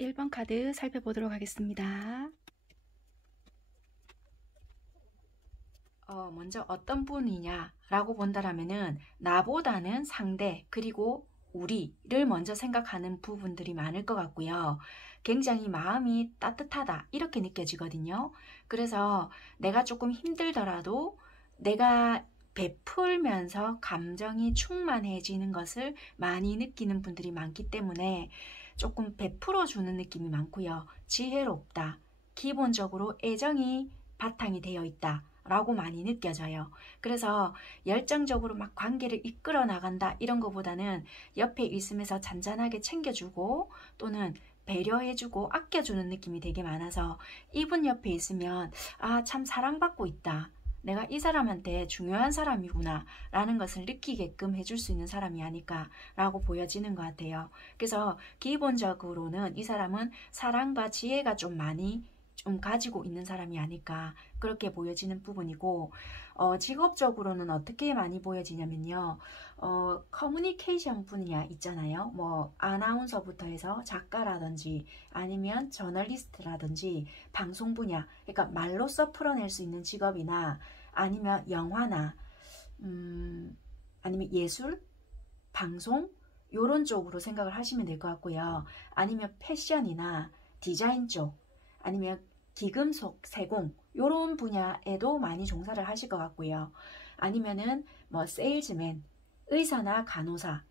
1번 카드 살펴보도록 하겠습니다. 먼저 어떤 분이냐라고 본다라면은 나보다는 상대 그리고 우리를 먼저 생각하는 부분들이 많을 것 같고요. 굉장히 마음이 따뜻하다 이렇게 느껴지거든요. 그래서 내가 조금 힘들더라도 내가 베풀면서 감정이 충만해지는 것을 많이 느끼는 분들이 많기 때문에 조금 베풀어 주는 느낌이 많고요. 지혜롭다. 기본적으로 애정이 바탕이 되어 있다. 라고 많이 느껴져요. 그래서 열정적으로 막 관계를 이끌어 나간다 이런 것보다는 옆에 있으면서 잔잔하게 챙겨주고 또는 배려해주고 아껴주는 느낌이 되게 많아서 이분 옆에 있으면 아, 참 사랑받고 있다. 내가 이 사람한테 중요한 사람이구나 라는 것을 느끼게끔 해줄 수 있는 사람이 아닐까 라고 보여지는 것 같아요. 그래서 기본적으로는 이 사람은 사랑과 지혜가 좀 많이 좀 가지고 있는 사람이 아닐까 그렇게 보여지는 부분이고 직업적으로는 어떻게 많이 보여지냐면요. 커뮤니케이션 분야 있잖아요. 뭐 아나운서부터 해서 작가라든지 아니면 저널리스트라든지 방송 분야 그러니까 말로써 풀어낼 수 있는 직업이나 아니면 영화나 아니면 예술, 방송 요런 쪽으로 생각을 하시면 될 것 같고요. 아니면 패션이나 디자인 쪽 아니면 기금속, 세공 요런 분야에도 많이 종사를 하실 것 같고요. 아니면은 뭐 세일즈맨, 의사나 간호사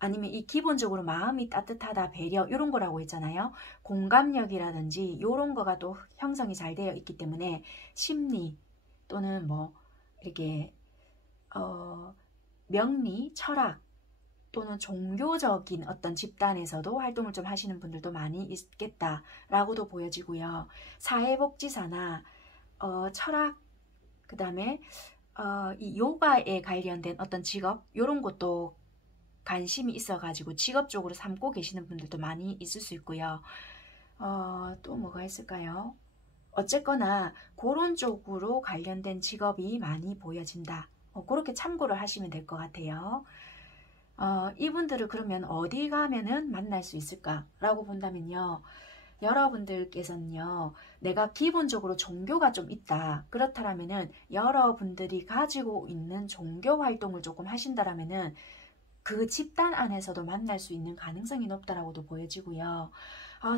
아니면 이 기본적으로 마음이 따뜻하다, 배려 이런 거라고 했잖아요. 공감력이라든지 이런 거가 또 형성이 잘 되어 있기 때문에 심리 또는 뭐 이렇게 명리, 철학 또는 종교적인 어떤 집단에서도 활동을 좀 하시는 분들도 많이 있겠다라고도 보여지고요. 사회복지사나 철학, 그 다음에 이 요가에 관련된 어떤 직업 이런 것도 관심이 있어가지고 직업적으로 삼고 계시는 분들도 많이 있을 수 있고요. 또 뭐가 있을까요? 어쨌거나 그런 쪽으로 관련된 직업이 많이 보여진다. 그렇게 참고를 하시면 될 것 같아요. 이분들을 그러면 어디 가면은 만날 수 있을까라고 본다면요. 여러분들께서는요, 내가 기본적으로 종교가 좀 있다. 그렇다면은 여러분들이 가지고 있는 종교 활동을 조금 하신다라면은 그 집단 안에서도 만날 수 있는 가능성이 높다라고도 보여지고요.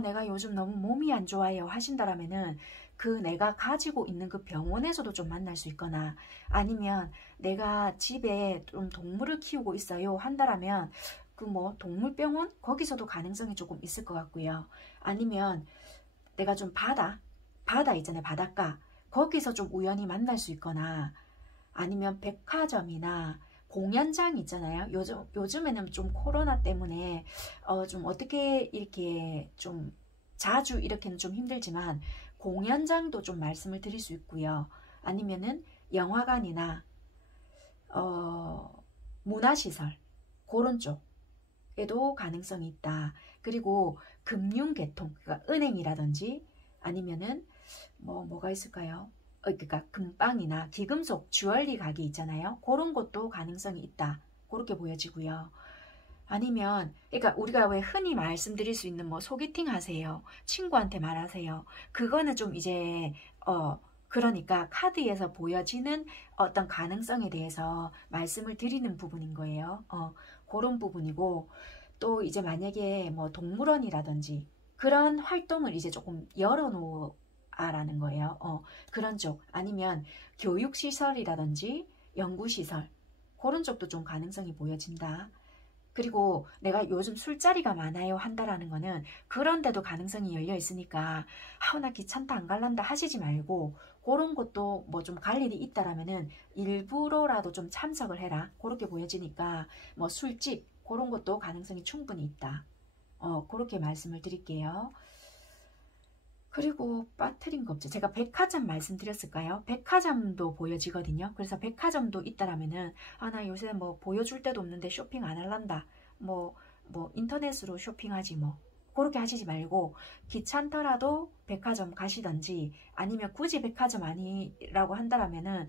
내가 요즘 너무 몸이 안 좋아요 하신다라면은 그 내가 가지고 있는 그 병원에서도 좀 만날 수 있거나 아니면 내가 집에 좀 동물을 키우고 있어요 한다라면 그 뭐 동물병원 거기서도 가능성이 조금 있을 것 같고요. 아니면 내가 좀 바다 있잖아요. 바닷가 거기서 좀 우연히 만날 수 있거나 아니면 백화점이나 공연장 있잖아요. 요즘에는 좀 코로나 때문에 좀 어떻게 이렇게 좀 자주 이렇게는 좀 힘들지만 공연장도 좀 말씀을 드릴 수 있고요. 아니면은 영화관이나 문화시설 그런 쪽에도 가능성이 있다. 그리고 금융계통, 그러니까 은행이라든지 아니면은 뭐가 있을까요? 그러니까 금빵이나 기금속, 주얼리 가게 있잖아요. 그런 것도 가능성이 있다. 그렇게 보여지고요. 아니면 그러니까 우리가 왜 흔히 말씀드릴 수 있는 뭐 소개팅 하세요. 친구한테 말하세요. 그거는 좀 이제 그러니까 카드에서 보여지는 어떤 가능성에 대해서 말씀을 드리는 부분인 거예요. 그런 부분이고 또 이제 만약에 뭐 동물원이라든지 그런 활동을 이제 조금 열어놓아라는 거예요. 그런 쪽 아니면 교육시설이라든지 연구시설 그런 쪽도 좀 가능성이 보여진다. 그리고 내가 요즘 술자리가 많아요 한다라는 거는 그런데도 가능성이 열려 있으니까 나 귀찮다 안 갈란다 하시지 말고 그런 것도 뭐 좀 갈 일이 있다라면은 일부러라도 좀 참석을 해라 그렇게 보여지니까 뭐 술집 그런 것도 가능성이 충분히 있다. 그렇게 말씀을 드릴게요. 그리고 빠뜨린 거 없죠. 제가 백화점 말씀드렸을까요? 백화점도 보여지거든요. 그래서 백화점도 있다라면은 나 요새 뭐 보여줄 데도 없는데 쇼핑 안 할란다. 뭐 인터넷으로 쇼핑하지 뭐. 그렇게 하시지 말고 귀찮더라도 백화점 가시던지 아니면 굳이 백화점 아니라고 한다라면은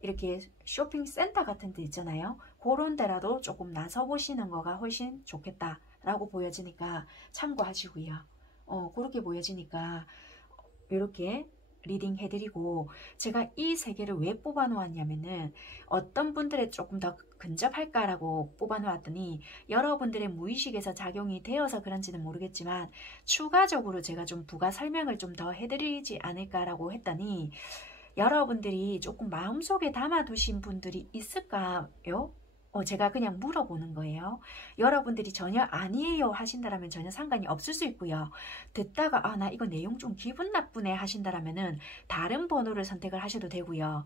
이렇게 쇼핑센터 같은 데 있잖아요. 그런 데라도 조금 나서 보시는 거가 훨씬 좋겠다라고 보여지니까 참고하시고요. 그렇게 보여지니까 이렇게 리딩 해드리고, 제가 이 세 개를 왜 뽑아 놓았냐면은 어떤 분들에 조금 더 근접할까라고 뽑아 놓았더니, 여러분들의 무의식에서 작용이 되어서 그런지는 모르겠지만 추가적으로 제가 좀 부가 설명을 좀 더 해드리지 않을까라고 했더니, 여러분들이 조금 마음속에 담아두신 분들이 있을까요? 제가 그냥 물어보는 거예요. 여러분들이 전혀 아니에요 하신다라면 전혀 상관이 없을 수 있고요. 듣다가 나 이거 내용 좀 기분 나쁘네 하신다라면은 다른 번호를 선택을 하셔도 되고요.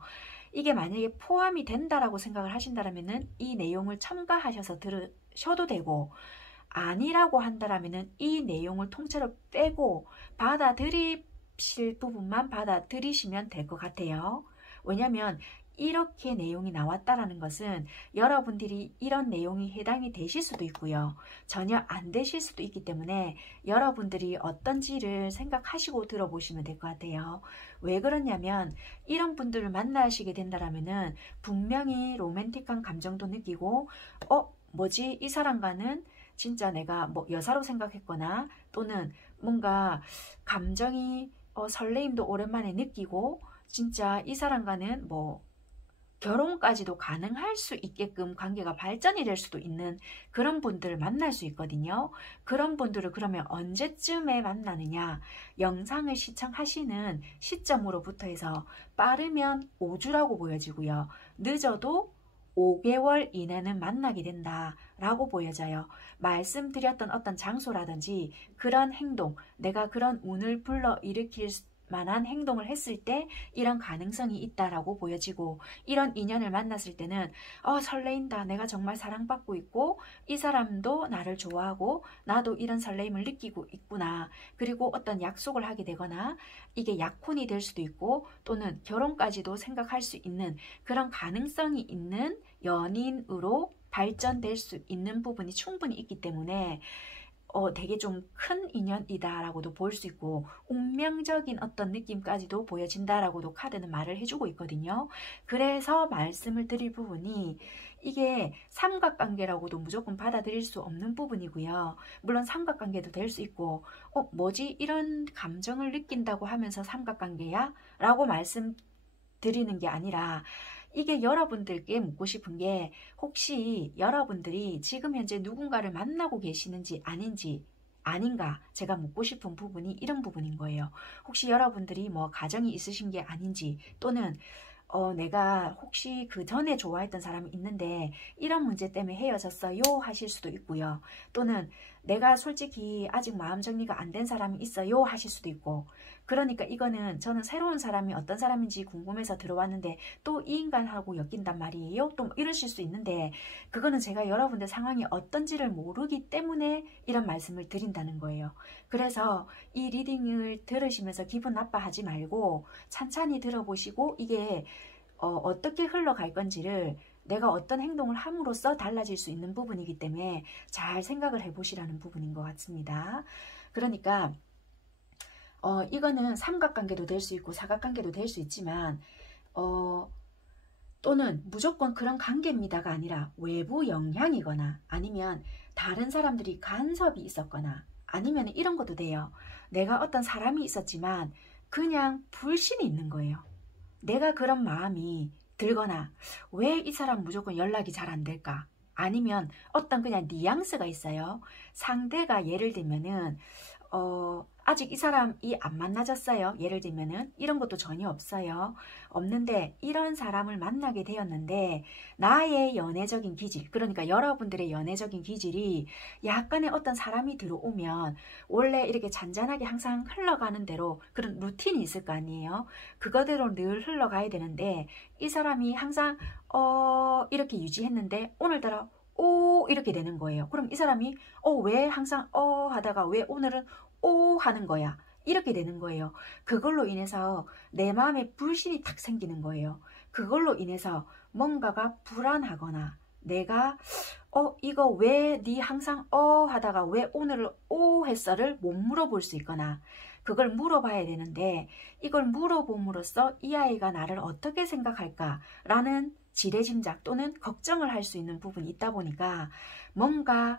이게 만약에 포함이 된다라고 생각을 하신다라면은 이 내용을 첨가하셔서 들으셔도 되고, 아니라고 한다라면은 이 내용을 통째로 빼고 받아들이실 부분만 받아들이시면 될 것 같아요. 왜냐면 이렇게 내용이 나왔다라는 것은 여러분들이 이런 내용이 해당이 되실 수도 있고요. 전혀 안 되실 수도 있기 때문에 여러분들이 어떤지를 생각하시고 들어보시면 될 것 같아요. 왜 그러냐면 이런 분들을 만나시게 된다라면은 분명히 로맨틱한 감정도 느끼고, 뭐지? 이 사람과는 진짜 내가 뭐 여사로 생각했거나, 또는 뭔가 감정이 설레임도 오랜만에 느끼고, 진짜 이 사람과는 뭐 결혼까지도 가능할 수 있게끔 관계가 발전이 될 수도 있는 그런 분들을 만날 수 있거든요. 그런 분들을 그러면 언제쯤에 만나느냐? 영상을 시청하시는 시점으로부터 해서 빠르면 5주라고 보여지고요. 늦어도 5개월 이내는 만나게 된다라고 보여져요. 말씀드렸던 어떤 장소라든지 그런 행동, 내가 그런 운을 불러일으킬 만한 행동을 했을 때 이런 가능성이 있다라고 보여지고, 이런 인연을 만났을 때는 설레인다, 내가 정말 사랑받고 있고 이 사람도 나를 좋아하고 나도 이런 설레임을 느끼고 있구나, 그리고 어떤 약속을 하게 되거나 이게 약혼이 될 수도 있고 또는 결혼까지도 생각할 수 있는 그런 가능성이 있는 연인으로 발전될 수 있는 부분이 충분히 있기 때문에 되게 좀 큰 인연이다라고도 볼 수 있고, 운명적인 어떤 느낌까지도 보여진다라고도 카드는 말을 해주고 있거든요. 그래서 말씀을 드릴 부분이, 이게 삼각관계라고도 무조건 받아들일 수 없는 부분이고요. 물론 삼각관계도 될 수 있고, 뭐지? 이런 감정을 느낀다고 하면서 삼각관계야? 라고 말씀드리는 게 아니라, 이게 여러분들께 묻고 싶은 게, 혹시 여러분들이 지금 현재 누군가를 만나고 계시는지 아닌지, 아닌가 제가 묻고 싶은 부분이 이런 부분인 거예요. 혹시 여러분들이 뭐 가정이 있으신 게 아닌지, 또는 내가 혹시 그 전에 좋아했던 사람이 있는데 이런 문제 때문에 헤어졌어요 하실 수도 있고요. 또는 내가 솔직히 아직 마음 정리가 안 된 사람이 있어요 하실 수도 있고. 그러니까 이거는 저는 새로운 사람이 어떤 사람인지 궁금해서 들어왔는데 또 이 인간하고 엮인단 말이에요, 또 이러실 수 있는데, 그거는 제가 여러분들 상황이 어떤지를 모르기 때문에 이런 말씀을 드린다는 거예요. 그래서 이 리딩을 들으시면서 기분 나빠하지 말고 찬찬히 들어보시고, 이게 어떻게 흘러갈 건지를 내가 어떤 행동을 함으로써 달라질 수 있는 부분이기 때문에 잘 생각을 해보시라는 부분인 것 같습니다. 그러니까 이거는 삼각관계도 될 수 있고 사각관계도 될 수 있지만, 또는 무조건 그런 관계입니다가 아니라 외부 영향이거나, 아니면 다른 사람들이 간섭이 있었거나, 아니면 이런 것도 돼요. 내가 어떤 사람이 있었지만 그냥 불신이 있는 거예요. 내가 그런 마음이 들거나, 왜 이 사람 무조건 연락이 잘 안 될까? 아니면 어떤 그냥 뉘앙스가 있어요. 상대가 예를 들면은 아직 이 사람이 안 만나졌어요. 예를 들면은 이런 것도 전혀 없어요. 없는데 이런 사람을 만나게 되었는데 나의 연애적인 기질, 그러니까 여러분들의 연애적인 기질이 약간의 어떤 사람이 들어오면 원래 이렇게 잔잔하게 항상 흘러가는 대로 그런 루틴이 있을 거 아니에요. 그거대로 늘 흘러가야 되는데 이 사람이 항상 이렇게 유지했는데 오늘따라 오 이렇게 되는 거예요. 그럼 이 사람이 왜 항상 하다가 왜 오늘은 오 하는 거야, 이렇게 되는 거예요. 그걸로 인해서 내 마음에 불신이 탁 생기는 거예요. 그걸로 인해서 뭔가가 불안하거나, 내가 이거 왜 니 항상 하다가 왜 오늘을 오 했어를 못 물어볼 수 있거나, 그걸 물어봐야 되는데 이걸 물어봄으로써 이 아이가 나를 어떻게 생각할까 라는 지레짐작 또는 걱정을 할 수 있는 부분이 있다 보니까, 뭔가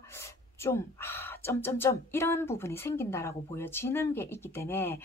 좀 점점점 이런 부분이 생긴다라고 보여지는 게 있기 때문에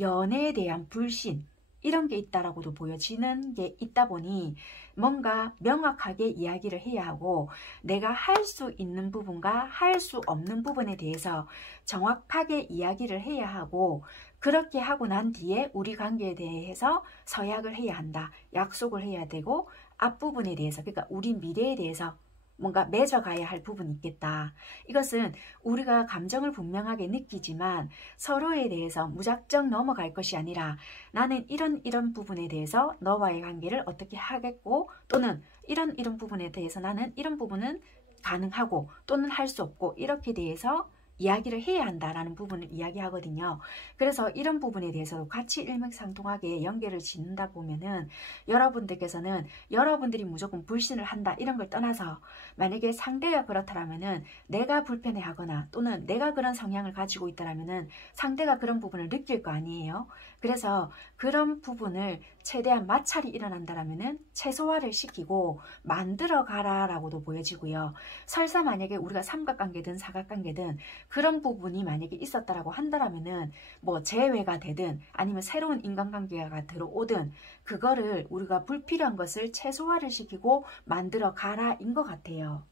연애에 대한 불신 이런 게 있다라고도 보여지는 게 있다 보니 뭔가 명확하게 이야기를 해야 하고 내가 할 수 있는 부분과 할 수 없는 부분에 대해서 정확하게 이야기를 해야 하고 그렇게 하고 난 뒤에 우리 관계에 대해서 서약을 해야 한다. 약속을 해야 되고 앞부분에 대해서 그러니까 우리 미래에 대해서 뭔가 맺어가야 할 부분이 있겠다. 이것은 우리가 감정을 분명하게 느끼지만 서로에 대해서 무작정 넘어갈 것이 아니라 나는 이런 부분에 대해서 너와의 관계를 어떻게 하겠고 또는 이런 부분에 대해서 나는 이런 부분은 가능하고 또는 할 수 없고 이렇게 대해서 이야기를 해야 한다라는 부분을 이야기하거든요. 그래서 이런 부분에 대해서도 같이 일맥상통하게 연계를 짓는다 보면은 여러분들께서는 여러분들이 무조건 불신을 한다 이런 걸 떠나서 만약에 상대가 그렇다면은 내가 불편해하거나 또는 내가 그런 성향을 가지고 있다라면은 상대가 그런 부분을 느낄 거 아니에요. 그래서 그런 부분을 최대한 마찰이 일어난다라면은 최소화를 시키고 만들어 가라라고도 보여지고요. 설사 만약에 우리가 삼각관계든 사각관계든 그런 부분이 만약에 있었다라고 한다라면은 뭐 재회가 되든 아니면 새로운 인간관계가 들어오든 그거를 우리가 불필요한 것을 최소화를 시키고 만들어 가라인 것 같아요.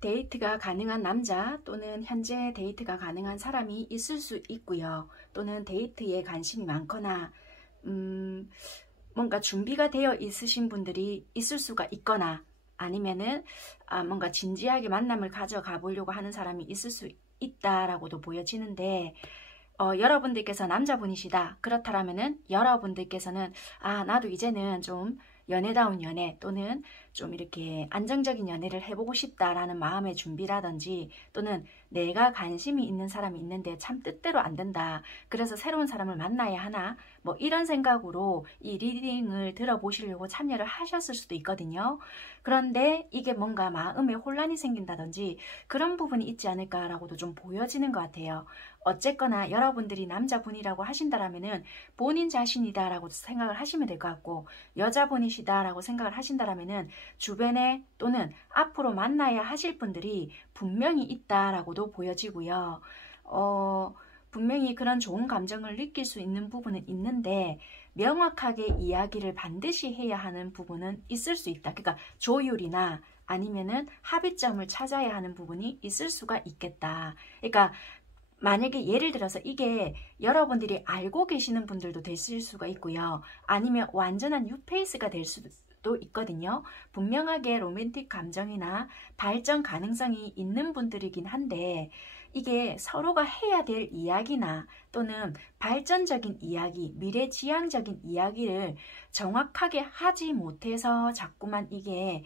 데이트가 가능한 남자 또는 현재 데이트가 가능한 사람이 있을 수 있고요. 또는 데이트에 관심이 많거나 뭔가 준비가 되어 있으신 분들이 있을 수가 있거나 아니면은 뭔가 진지하게 만남을 가져가 보려고 하는 사람이 있을 수 있다라고도 보여지는데 여러분들께서 남자분이시다. 그렇다면은 여러분들께서는 나도 이제는 좀 연애다운 연애 또는 좀 이렇게 안정적인 연애를 해보고 싶다라는 마음의 준비라든지 또는 내가 관심이 있는 사람이 있는데 참 뜻대로 안 된다. 그래서 새로운 사람을 만나야 하나? 뭐 이런 생각으로 이 리딩을 들어보시려고 참여를 하셨을 수도 있거든요. 그런데 이게 뭔가 마음에 혼란이 생긴다든지 그런 부분이 있지 않을까라고도 좀 보여지는 것 같아요. 어쨌거나 여러분들이 남자분이라고 하신다라면은 본인 자신이다라고 생각을 하시면 될 것 같고 여자분이시다라고 생각을 하신다라면은 주변에 또는 앞으로 만나야 하실 분들이 분명히 있다라고도 보여지고요. 분명히 그런 좋은 감정을 느낄 수 있는 부분은 있는데 명확하게 이야기를 반드시 해야 하는 부분은 있을 수 있다. 그러니까 조율이나 아니면은 합의점을 찾아야 하는 부분이 있을 수가 있겠다. 그러니까 만약에 예를 들어서 이게 여러분들이 알고 계시는 분들도 되실 수가 있고요. 아니면 완전한 뉴페이스가 될 수도 있거든요. 분명하게 로맨틱 감정이나 발전 가능성이 있는 분들이긴 한데 이게 서로가 해야 될 이야기나 또는 발전적인 이야기, 미래지향적인 이야기를 정확하게 하지 못해서 자꾸만 이게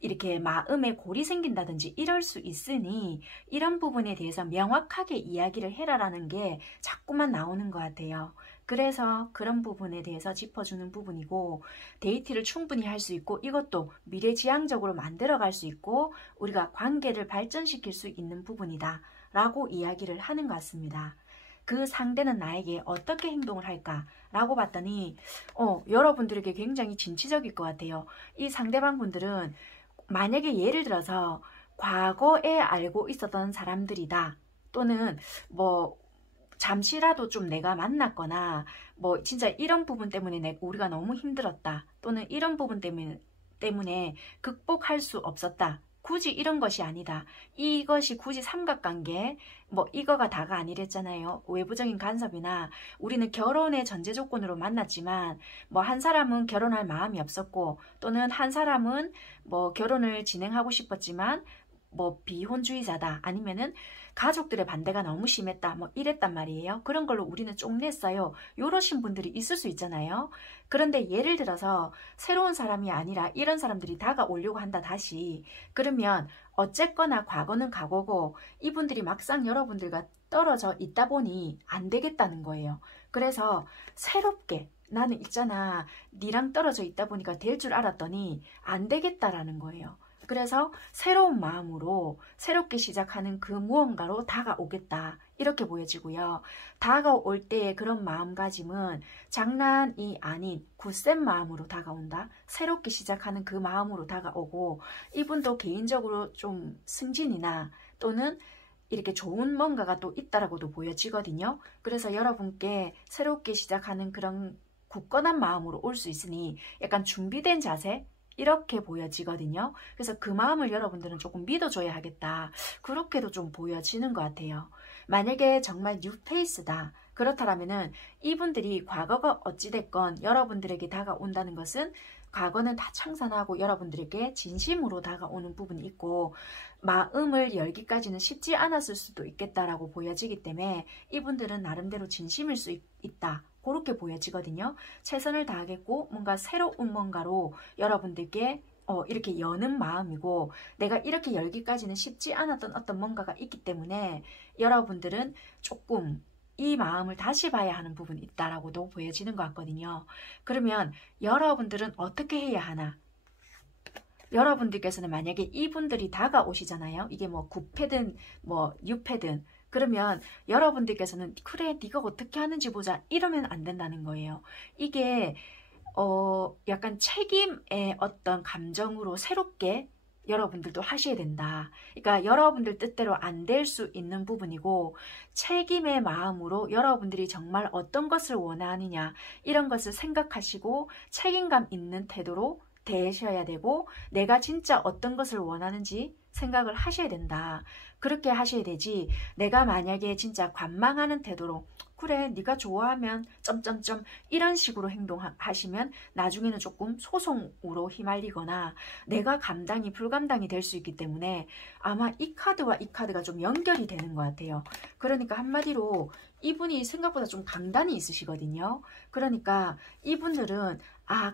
이렇게 마음에 골이 생긴다든지 이럴 수 있으니 이런 부분에 대해서 명확하게 이야기를 해라라는 게 자꾸만 나오는 것 같아요. 그래서 그런 부분에 대해서 짚어주는 부분이고 데이트를 충분히 할 수 있고 이것도 미래지향적으로 만들어갈 수 있고 우리가 관계를 발전시킬 수 있는 부분이다 라고 이야기를 하는 것 같습니다. 그 상대는 나에게 어떻게 행동을 할까? 라고 봤더니 여러분들에게 굉장히 진취적일 것 같아요. 이 상대방 분들은 만약에 예를 들어서 과거에 알고 있었던 사람들이다. 또는 뭐 잠시라도 좀 내가 만났거나 뭐 진짜 이런 부분 때문에 우리가 너무 힘들었다. 또는 이런 부분 때문에 극복할 수 없었다. 굳이 이런 것이 아니다. 이것이 굳이 삼각관계 뭐 이거가 다가 아니랬잖아요. 외부적인 간섭이나 우리는 결혼의 전제 조건으로 만났지만 뭐 한 사람은 결혼할 마음이 없었고 또는 한 사람은 뭐 결혼을 진행하고 싶었지만 뭐 비혼주의자다 아니면은 가족들의 반대가 너무 심했다 뭐 이랬단 말이에요. 그런 걸로 우리는 쪽냈어요. 요러신 분들이 있을 수 있잖아요. 그런데 예를 들어서 새로운 사람이 아니라 이런 사람들이 다가오려고 한다 다시. 그러면 어쨌거나 과거는 과거고 이분들이 막상 여러분들과 떨어져 있다 보니 안 되겠다는 거예요. 그래서 새롭게 나는 있잖아 니랑 떨어져 있다 보니까 될 줄 알았더니 안 되겠다라는 거예요. 그래서 새로운 마음으로 새롭게 시작하는 그 무언가로 다가오겠다. 이렇게 보여지고요. 다가올 때의 그런 마음가짐은 장난이 아닌 굳센 마음으로 다가온다. 새롭게 시작하는 그 마음으로 다가오고, 이분도 개인적으로 좀 승진이나 또는 이렇게 좋은 뭔가가 또 있다라고도 보여지거든요. 그래서 여러분께 새롭게 시작하는 그런 굳건한 마음으로 올 수 있으니 약간 준비된 자세? 이렇게 보여지거든요. 그래서 그 마음을 여러분들은 조금 믿어줘야 하겠다. 그렇게도 좀 보여지는 것 같아요. 만약에 정말 뉴페이스다. 그렇다면은 이분들이 과거가 어찌됐건 여러분들에게 다가온다는 것은 과거는 다 청산하고 여러분들에게 진심으로 다가오는 부분이 있고, 마음을 열기까지는 쉽지 않았을 수도 있겠다라고 보여지기 때문에 이분들은 나름대로 진심일 수 있다. 그렇게 보여지거든요. 최선을 다하겠고 뭔가 새로운 뭔가로 여러분들께 이렇게 여는 마음이고, 내가 이렇게 열기까지는 쉽지 않았던 어떤 뭔가가 있기 때문에 여러분들은 조금 이 마음을 다시 봐야 하는 부분이 있다라고도 보여지는 것 같거든요. 그러면 여러분들은 어떻게 해야 하나? 여러분들께서는 만약에 이분들이 다가오시잖아요. 이게 뭐 9패든 뭐 6패든, 그러면 여러분들께서는 그래 네가 어떻게 하는지 보자 이러면 안 된다는 거예요. 이게 약간 책임의 어떤 감정으로 새롭게 여러분들도 하셔야 된다. 그러니까 여러분들 뜻대로 안 될 수 있는 부분이고, 책임의 마음으로 여러분들이 정말 어떤 것을 원하느냐 이런 것을 생각하시고 책임감 있는 태도로 대하셔야 되고, 내가 진짜 어떤 것을 원하는지 생각을 하셔야 된다. 그렇게 하셔야 되지, 내가 만약에 진짜 관망하는 태도로 그래 네가 좋아하면 점점점 이런 식으로 행동하시면 나중에는 조금 소송으로 휘말리거나 내가 감당이 불감당이 될 수 있기 때문에 아마 이 카드와 이 카드가 좀 연결이 되는 것 같아요. 그러니까 한마디로 이분이 생각보다 좀 강단이 있으시거든요. 그러니까 이분들은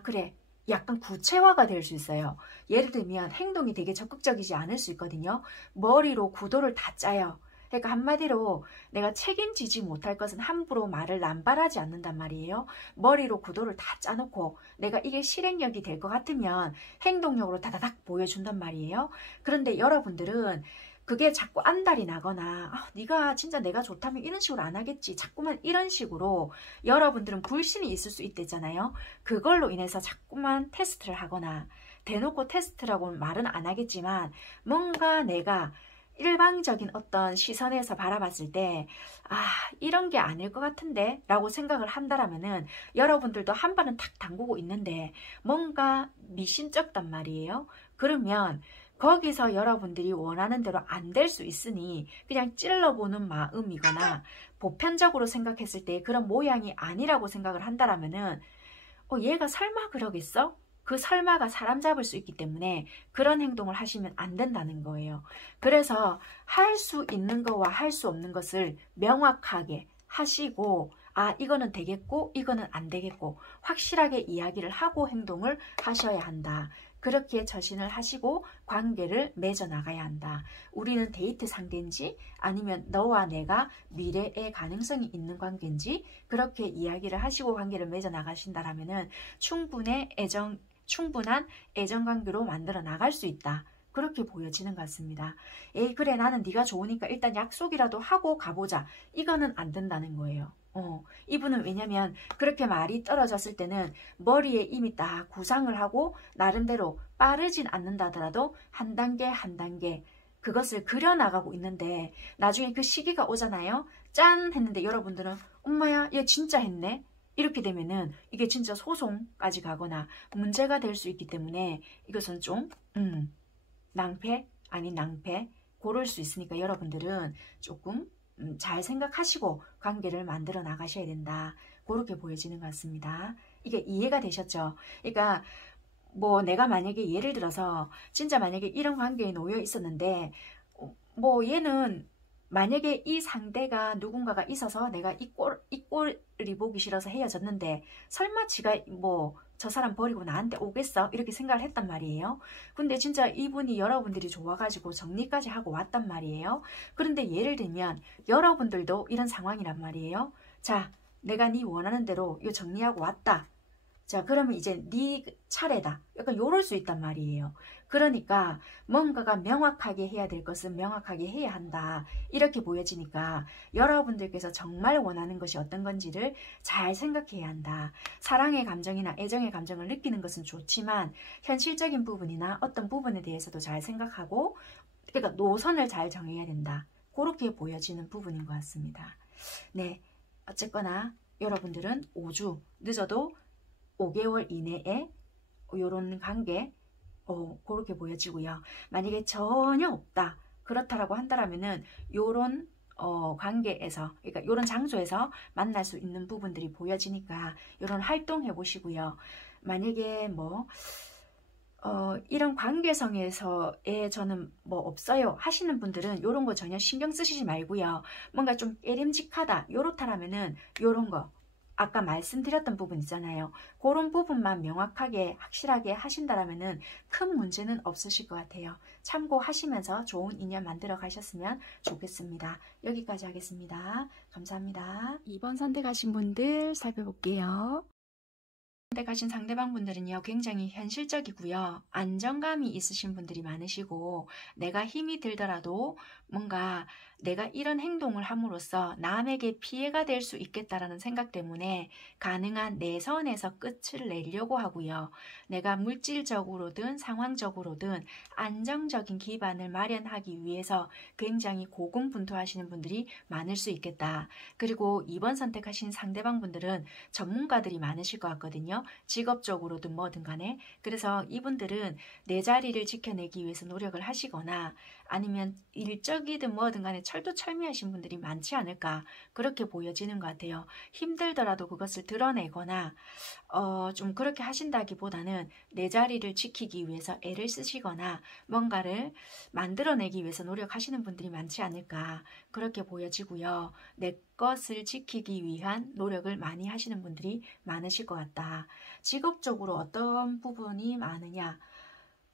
그래 약간 구체화가 될 수 있어요. 예를 들면 행동이 되게 적극적이지 않을 수 있거든요. 머리로 구도를 다 짜요. 그러니까 한마디로 내가 책임지지 못할 것은 함부로 말을 남발하지 않는단 말이에요. 머리로 구도를 다 짜놓고 내가 이게 실행력이 될 것 같으면 행동력으로 다다닥 보여준단 말이에요. 그런데 여러분들은 그게 자꾸 안달이 나거나 네가 진짜 내가 좋다면 이런 식으로 안 하겠지, 자꾸만 이런 식으로 여러분들은 불신이 있을 수 있대잖아요. 그걸로 인해서 자꾸만 테스트를 하거나, 대놓고 테스트라고 말은 안 하겠지만 뭔가 내가 일방적인 어떤 시선에서 바라봤을 때 이런 게 아닐 것 같은데 라고 생각을 한다라면은 여러분들도 한 발은 탁 담그고 있는데 뭔가 미신쩍단 말이에요. 그러면 거기서 여러분들이 원하는 대로 안 될 수 있으니 그냥 찔러보는 마음이거나, 보편적으로 생각했을 때 그런 모양이 아니라고 생각을 한다라면은 얘가 설마 그러겠어? 그 설마가 사람 잡을 수 있기 때문에 그런 행동을 하시면 안 된다는 거예요. 그래서 할 수 있는 거와 할 수 없는 것을 명확하게 하시고, 이거는 되겠고 이거는 안 되겠고 확실하게 이야기를 하고 행동을 하셔야 한다. 그렇게 처신을 하시고 관계를 맺어나가야 한다. 우리는 데이트 상대인지 아니면 너와 내가 미래의 가능성이 있는 관계인지 그렇게 이야기를 하시고 관계를 맺어나가신다라면 충분한 애정관계로 만들어 나갈 수 있다. 그렇게 보여지는 것 같습니다. 그래 나는 네가 좋으니까 일단 약속이라도 하고 가보자. 이거는 안 된다는 거예요. 이분은 왜냐면 그렇게 말이 떨어졌을 때는 머리에 이미 딱 구상을 하고 나름대로 빠르진 않는다 하더라도 한 단계 한 단계 그것을 그려나가고 있는데, 나중에 그 시기가 오잖아요. 짠 했는데 여러분들은 엄마야 얘 진짜 했네. 이렇게 되면은 이게 진짜 소송까지 가거나 문제가 될 수 있기 때문에 이것은 좀 낭패 아닌 낭패 고를 수 있으니까 여러분들은 조금 잘 생각하시고 관계를 만들어 나가셔야 된다. 그렇게 보여지는 것 같습니다. 이게 이해가 되셨죠? 그러니까 뭐 내가 만약에 예를 들어서 진짜 만약에 이런 관계에 놓여 있었는데 뭐 얘는 만약에 이 상대가 누군가가 있어서 내가 이 꼴이 보기 싫어서 헤어졌는데 설마 지가 뭐 저 사람 버리고 나한테 오겠어? 이렇게 생각을 했단 말이에요. 근데 진짜 이분이 여러분들이 좋아가지고 정리까지 하고 왔단 말이에요. 그런데 예를 들면 여러분들도 이런 상황이란 말이에요. 자, 내가 네 원하는 대로 이거 정리하고 왔다. 자, 그러면 이제 네 차례다. 약간 요럴 수 있단 말이에요. 그러니까 뭔가가 명확하게 해야 될 것은 명확하게 해야 한다. 이렇게 보여지니까 여러분들께서 정말 원하는 것이 어떤 건지를 잘 생각해야 한다. 사랑의 감정이나 애정의 감정을 느끼는 것은 좋지만 현실적인 부분이나 어떤 부분에 대해서도 잘 생각하고, 그러니까 노선을 잘 정해야 된다. 그렇게 보여지는 부분인 것 같습니다. 네, 어쨌거나 여러분들은 5주, 늦어도 5개월 이내에 이런 관계 그렇게 보여지고요. 만약에 전혀 없다, 그렇다라고 한다면은 요런 관계에서, 그러니까 요런 장소에서 만날 수 있는 부분들이 보여지니까 요런 활동해 보시고요. 만약에 뭐 이런 관계성에서의 저는 뭐 없어요 하시는 분들은 요런 거 전혀 신경 쓰시지 말고요. 뭔가 좀 깨림직하다, 요렇다라면은 요런 거 아까 말씀드렸던 부분 있잖아요. 그런 부분만 명확하게 확실하게 하신다라면은 큰 문제는 없으실 것 같아요. 참고하시면서 좋은 인연 만들어 가셨으면 좋겠습니다. 여기까지 하겠습니다. 감사합니다. 2번 선택하신 분들 살펴볼게요. 선택하신 상대방분들은요, 굉장히 현실적이고요. 안정감이 있으신 분들이 많으시고, 내가 힘이 들더라도 뭔가 내가 이런 행동을 함으로써 남에게 피해가 될 수 있겠다라는 생각 때문에 가능한 내선에서 끝을 내려고 하고요. 내가 물질적으로든 상황적으로든 안정적인 기반을 마련하기 위해서 굉장히 고군분투하시는 분들이 많을 수 있겠다. 그리고 2번 선택하신 상대방분들은 전문가들이 많으실 것 같거든요. 직업적으로든 뭐든 간에. 그래서 이분들은 내 자리를 지켜내기 위해서 노력을 하시거나 아니면 일적이든 뭐든 간에 철두철미하신 분들이 많지 않을까, 그렇게 보여지는 것 같아요. 힘들더라도 그것을 드러내거나 좀 그렇게 하신다기보다는 내 자리를 지키기 위해서 애를 쓰시거나 뭔가를 만들어내기 위해서 노력하시는 분들이 많지 않을까, 그렇게 보여지고요. 내 것을 지키기 위한 노력을 많이 하시는 분들이 많으실 것 같다. 직업적으로 어떤 부분이 많으냐,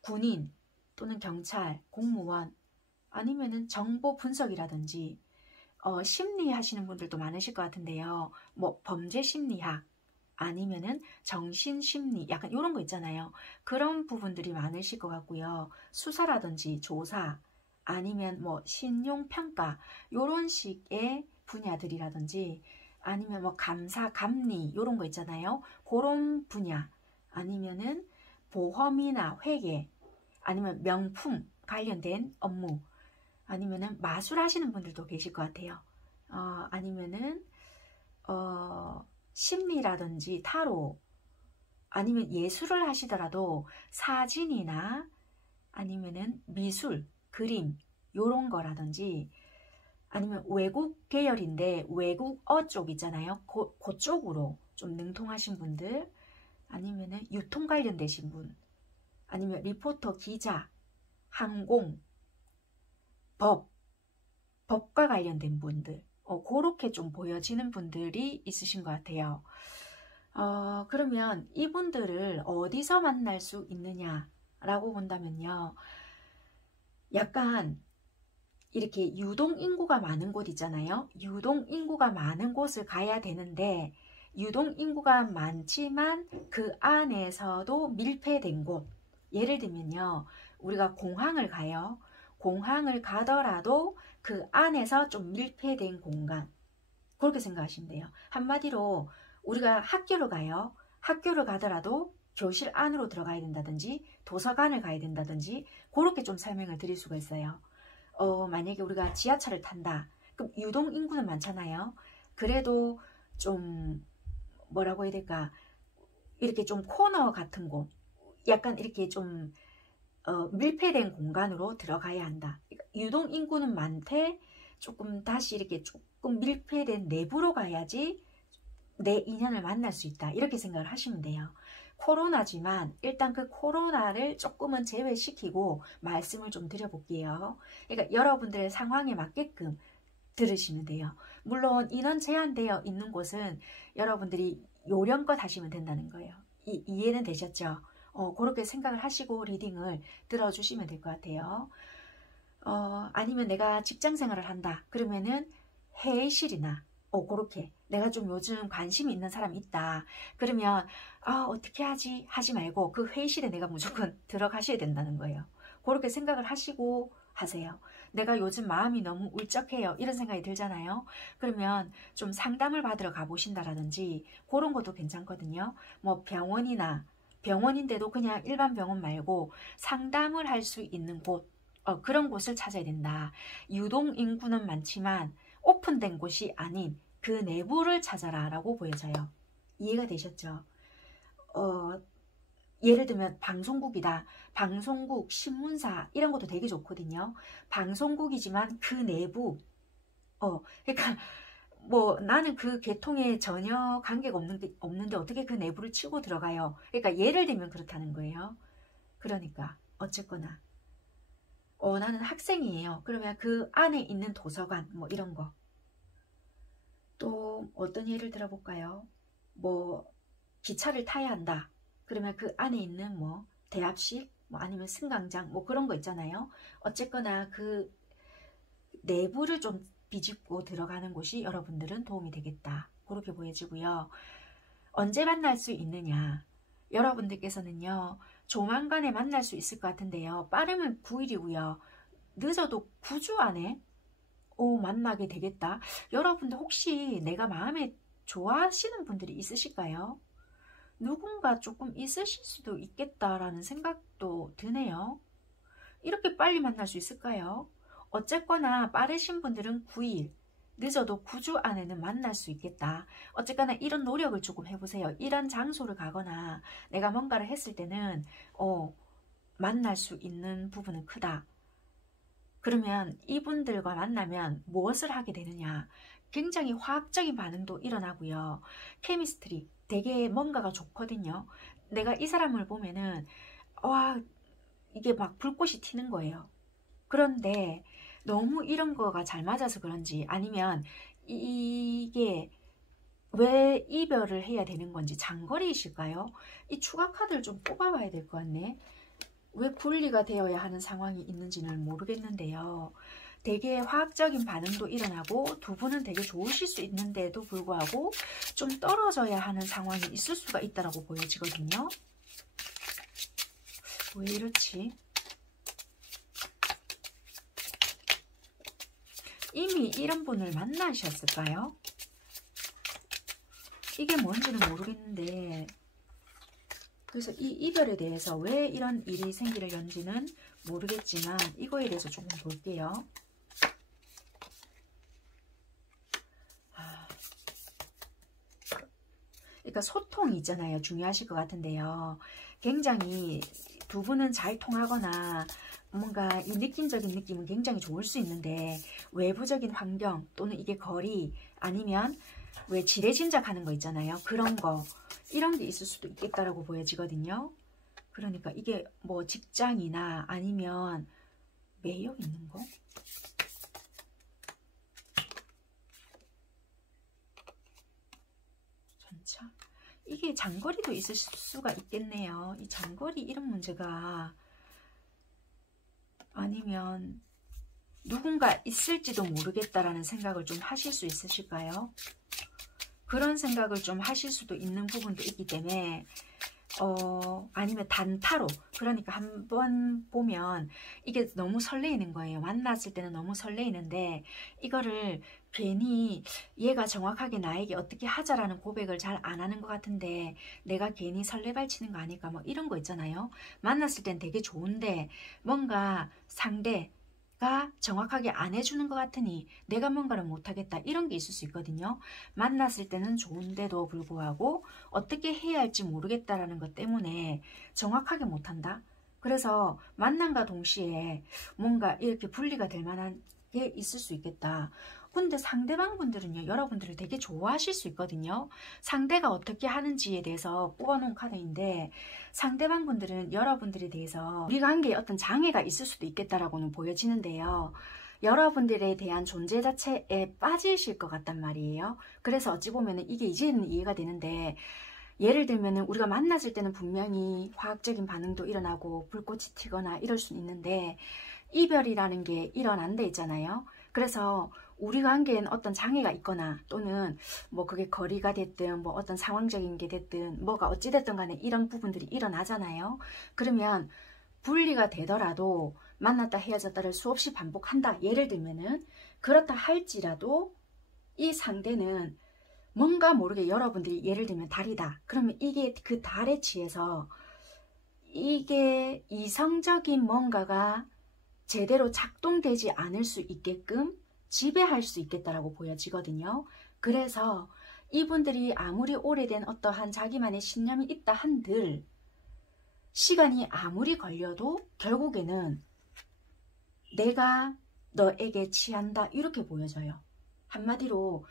군인 또는 경찰, 공무원, 아니면은 정보 분석이라든지 심리 하시는 분들도 많으실 것 같은데요. 뭐 범죄 심리학 아니면은 정신심리, 약간 이런 거 있잖아요. 그런 부분들이 많으실 것 같고요. 수사라든지 조사 아니면 뭐 신용평가 이런 식의 분야들이라든지 아니면 뭐 감사, 감리 이런 거 있잖아요. 그런 분야, 아니면은 보험이나 회계, 아니면 명품 관련된 업무, 아니면은 마술 하시는 분들도 계실 것 같아요. 아니면은 심리라든지 타로, 아니면 예술을 하시더라도 사진이나 아니면은 미술, 그림 요런 거라든지, 아니면 외국 계열인데 외국어 쪽 있잖아요. 그쪽으로 좀 능통하신 분들, 아니면은 유통 관련되신 분, 아니면 리포터, 기자, 항공, 법과 관련된 분들, 그렇게 좀 보여지는 분들이 있으신 것 같아요. 그러면 이분들을 어디서 만날 수 있느냐라고 본다면요. 약간 이렇게 유동인구가 많은 곳 있잖아요. 유동인구가 많은 곳을 가야 되는데, 유동인구가 많지만 그 안에서도 밀폐된 곳. 예를 들면요. 우리가 공항을 가요. 공항을 가더라도 그 안에서 좀 밀폐된 공간. 그렇게 생각하시면 돼요. 한마디로 우리가 학교를 가요. 학교를 가더라도 교실 안으로 들어가야 된다든지 도서관을 가야 된다든지 그렇게 좀 설명을 드릴 수가 있어요. 만약에 우리가 지하철을 탄다. 그럼 유동인구는 많잖아요. 그래도 좀 뭐라고 해야 될까, 이렇게 좀 코너 같은 곳, 약간 이렇게 좀 밀폐된 공간으로 들어가야 한다. 그러니까 유동인구는 많되 조금 다시 이렇게 조금 밀폐된 내부로 가야지 내 인연을 만날 수 있다. 이렇게 생각을 하시면 돼요. 코로나지만 일단 그 코로나를 조금은 제외시키고 말씀을 좀 드려볼게요. 그러니까 여러분들의 상황에 맞게끔 들으시면 돼요. 물론 인원 제한되어 있는 곳은 여러분들이 요령껏 하시면 된다는 거예요. 이해는 되셨죠? 그렇게 생각을 하시고 리딩을 들어주시면 될 것 같아요. 아니면 내가 직장 생활을 한다. 그러면은 회의실이나 그렇게 내가 좀 요즘 관심이 있는 사람이 있다. 그러면 어떻게 하지? 하지 말고 그 회의실에 내가 무조건 들어가셔야 된다는 거예요. 그렇게 생각을 하시고 하세요. 내가 요즘 마음이 너무 울적해요. 이런 생각이 들잖아요. 그러면 좀 상담을 받으러 가보신다라든지 그런 것도 괜찮거든요. 뭐 병원인데도 그냥 일반 병원 말고 상담을 할 수 있는 곳, 그런 곳을 찾아야 된다. 유동 인구는 많지만 오픈된 곳이 아닌 그 내부를 찾아라 라고 보여져요. 이해가 되셨죠? 예를 들면 방송국이다. 방송국, 신문사 이런 것도 되게 좋거든요. 방송국이지만 그 내부, 그러니까 뭐 나는 그 계통에 전혀 관계가 없는데 어떻게 그 내부를 치고 들어가요. 그러니까 예를 들면 그렇다는 거예요. 그러니까 어쨌거나 나는 학생이에요. 그러면 그 안에 있는 도서관 뭐 이런 거. 또 어떤 예를 들어볼까요? 뭐 기차를 타야 한다. 그러면 그 안에 있는 뭐 대합실 뭐 아니면 승강장 뭐 그런 거 있잖아요. 어쨌거나 그 내부를 좀 비집고 들어가는 곳이 여러분들은 도움이 되겠다. 그렇게 보여지고요. 언제 만날 수 있느냐? 여러분들께서는요. 조만간에 만날 수 있을 것 같은데요. 빠르면 9일이고요. 늦어도 9주 안에 만나게 되겠다. 여러분들 혹시 내가 마음에 좋아하시는 분들이 있으실까요? 누군가 조금 있으실 수도 있겠다라는 생각도 드네요. 이렇게 빨리 만날 수 있을까요? 어쨌거나 빠르신 분들은 9일, 늦어도 9주 안에는 만날 수 있겠다. 어쨌거나 이런 노력을 조금 해보세요. 이런 장소를 가거나 내가 뭔가를 했을 때는 만날 수 있는 부분은 크다. 그러면 이분들과 만나면 무엇을 하게 되느냐? 굉장히 화학적인 반응도 일어나고요. 케미스트리, 되게 뭔가가 좋거든요. 내가 이 사람을 보면은 와, 이게 막 불꽃이 튀는 거예요. 그런데 너무 이런 거가 잘 맞아서 그런지 아니면 이게 왜 이별을 해야 되는 건지 장거리이실까요? 이 추가 카드를 좀 뽑아봐야 될 것 같네. 왜 분리가 되어야 하는 상황이 있는지는 모르겠는데요. 되게 화학적인 반응도 일어나고 두 분은 되게 좋으실 수 있는데도 불구하고 좀 떨어져야 하는 상황이 있을 수가 있다고 보여지거든요. 왜 이렇지? 이미 이런 분을 만나셨을까요? 이게 뭔지는 모르겠는데 그래서 이 이별에 대해서 왜 이런 일이 생기려는지는 모르겠지만 이거에 대해서 조금 볼게요. 그러니까 소통이 있잖아요. 중요하실 것 같은데요. 굉장히 두 분은 잘 통하거나 뭔가 이 느낌적인 느낌은 굉장히 좋을 수 있는데 외부적인 환경 또는 이게 거리 아니면 왜 지레짐작하는 거 있잖아요. 그런 거 이런 게 있을 수도 있겠다라고 보여지거든요. 그러니까 이게 뭐 직장이나 아니면 매력 있는 거? 전차? 이게 장거리도 있을 수가 있겠네요. 이 장거리 이런 문제가 아니면 누군가 있을지도 모르겠다라는 생각을 좀 하실 수 있으실까요? 그런 생각을 좀 하실 수도 있는 부분도 있기 때문에 아니면 단타로 그러니까 한번 보면 이게 너무 설레이는 거예요. 만났을 때는 너무 설레이는데 이거를 괜히 얘가 정확하게 나에게 어떻게 하자라는 고백을 잘 안 하는 것 같은데 내가 괜히 설레발치는 거 아닐까 뭐 이런 거 있잖아요. 만났을 땐 되게 좋은데 뭔가 상대가 정확하게 안 해주는 것 같으니 내가 뭔가를 못하겠다 이런 게 있을 수 있거든요. 만났을 때는 좋은데도 불구하고 어떻게 해야 할지 모르겠다라는 것 때문에 정확하게 못한다. 그래서 만남과 동시에 뭔가 이렇게 분리가 될 만한 게 있을 수 있겠다. 근데 상대방 분들은요, 여러분들을 되게 좋아하실 수 있거든요. 상대가 어떻게 하는지에 대해서 뽑아놓은 카드인데 상대방 분들은 여러분들에 대해서 우리 관계에 어떤 장애가 있을 수도 있겠다라고는 보여지는데요. 여러분들에 대한 존재 자체에 빠지실 것 같단 말이에요. 그래서 어찌 보면 이게 이제는 이해가 되는데 예를 들면 우리가 만났을 때는 분명히 화학적인 반응도 일어나고 불꽃이 튀거나 이럴 수 있는데 이별이라는 게 일어난 데 있잖아요. 그래서 우리 관계엔 어떤 장애가 있거나 또는 뭐 그게 거리가 됐든 뭐 어떤 상황적인 게 됐든 뭐가 어찌됐든 간에 이런 부분들이 일어나잖아요. 그러면 분리가 되더라도 만났다 헤어졌다를 수없이 반복한다. 예를 들면은 그렇다 할지라도 이 상대는 뭔가 모르게 여러분들이 예를 들면 달이다. 그러면 이게 그 달에 취해서 이게 이성적인 뭔가가 제대로 작동되지 않을 수 있게끔 지배할 수 있겠다라고 보여지거든요. 그래서 이분들이 아무리 오래된 어떠한 자기만의 신념이 있다 한들 시간이 아무리 걸려도 결국에는 내가 너에게 취한다 이렇게 보여져요. 한마디로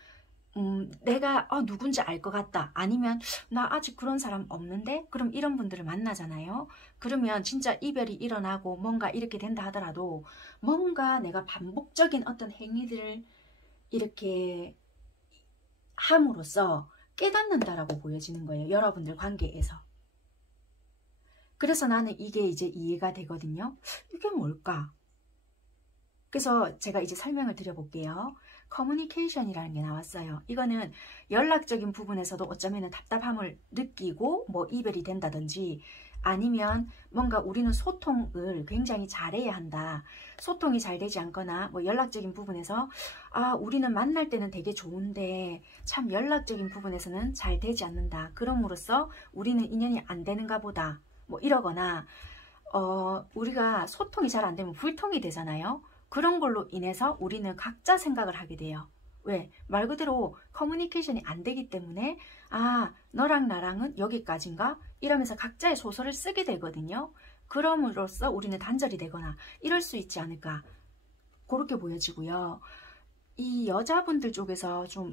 내가 누군지 알 것 같다. 아니면 나 아직 그런 사람 없는데? 그럼 이런 분들을 만나잖아요. 그러면 진짜 이별이 일어나고 뭔가 이렇게 된다 하더라도 뭔가 내가 반복적인 어떤 행위들을 이렇게 함으로써 깨닫는다라고 보여지는 거예요. 여러분들 관계에서. 그래서 나는 이게 이제 이해가 되거든요. 이게 뭘까? 그래서 제가 이제 설명을 드려볼게요. 커뮤니케이션이라는 게 나왔어요. 이거는 연락적인 부분에서도 어쩌면 답답함을 느끼고 뭐 이별이 된다든지 아니면 뭔가 우리는 소통을 굉장히 잘해야 한다. 소통이 잘 되지 않거나 뭐 연락적인 부분에서 우리는 만날 때는 되게 좋은데 참 연락적인 부분에서는 잘 되지 않는다. 그럼으로써 우리는 인연이 안 되는가 보다. 뭐 이러거나 우리가 소통이 잘 안 되면 불통이 되잖아요. 그런 걸로 인해서 우리는 각자 생각을 하게 돼요. 왜? 말 그대로 커뮤니케이션이 안 되기 때문에 너랑 나랑은 여기까지인가? 이러면서 각자의 소설을 쓰게 되거든요. 그럼으로써 우리는 단절이 되거나 이럴 수 있지 않을까. 그렇게 보여지고요. 이 여자분들 쪽에서 좀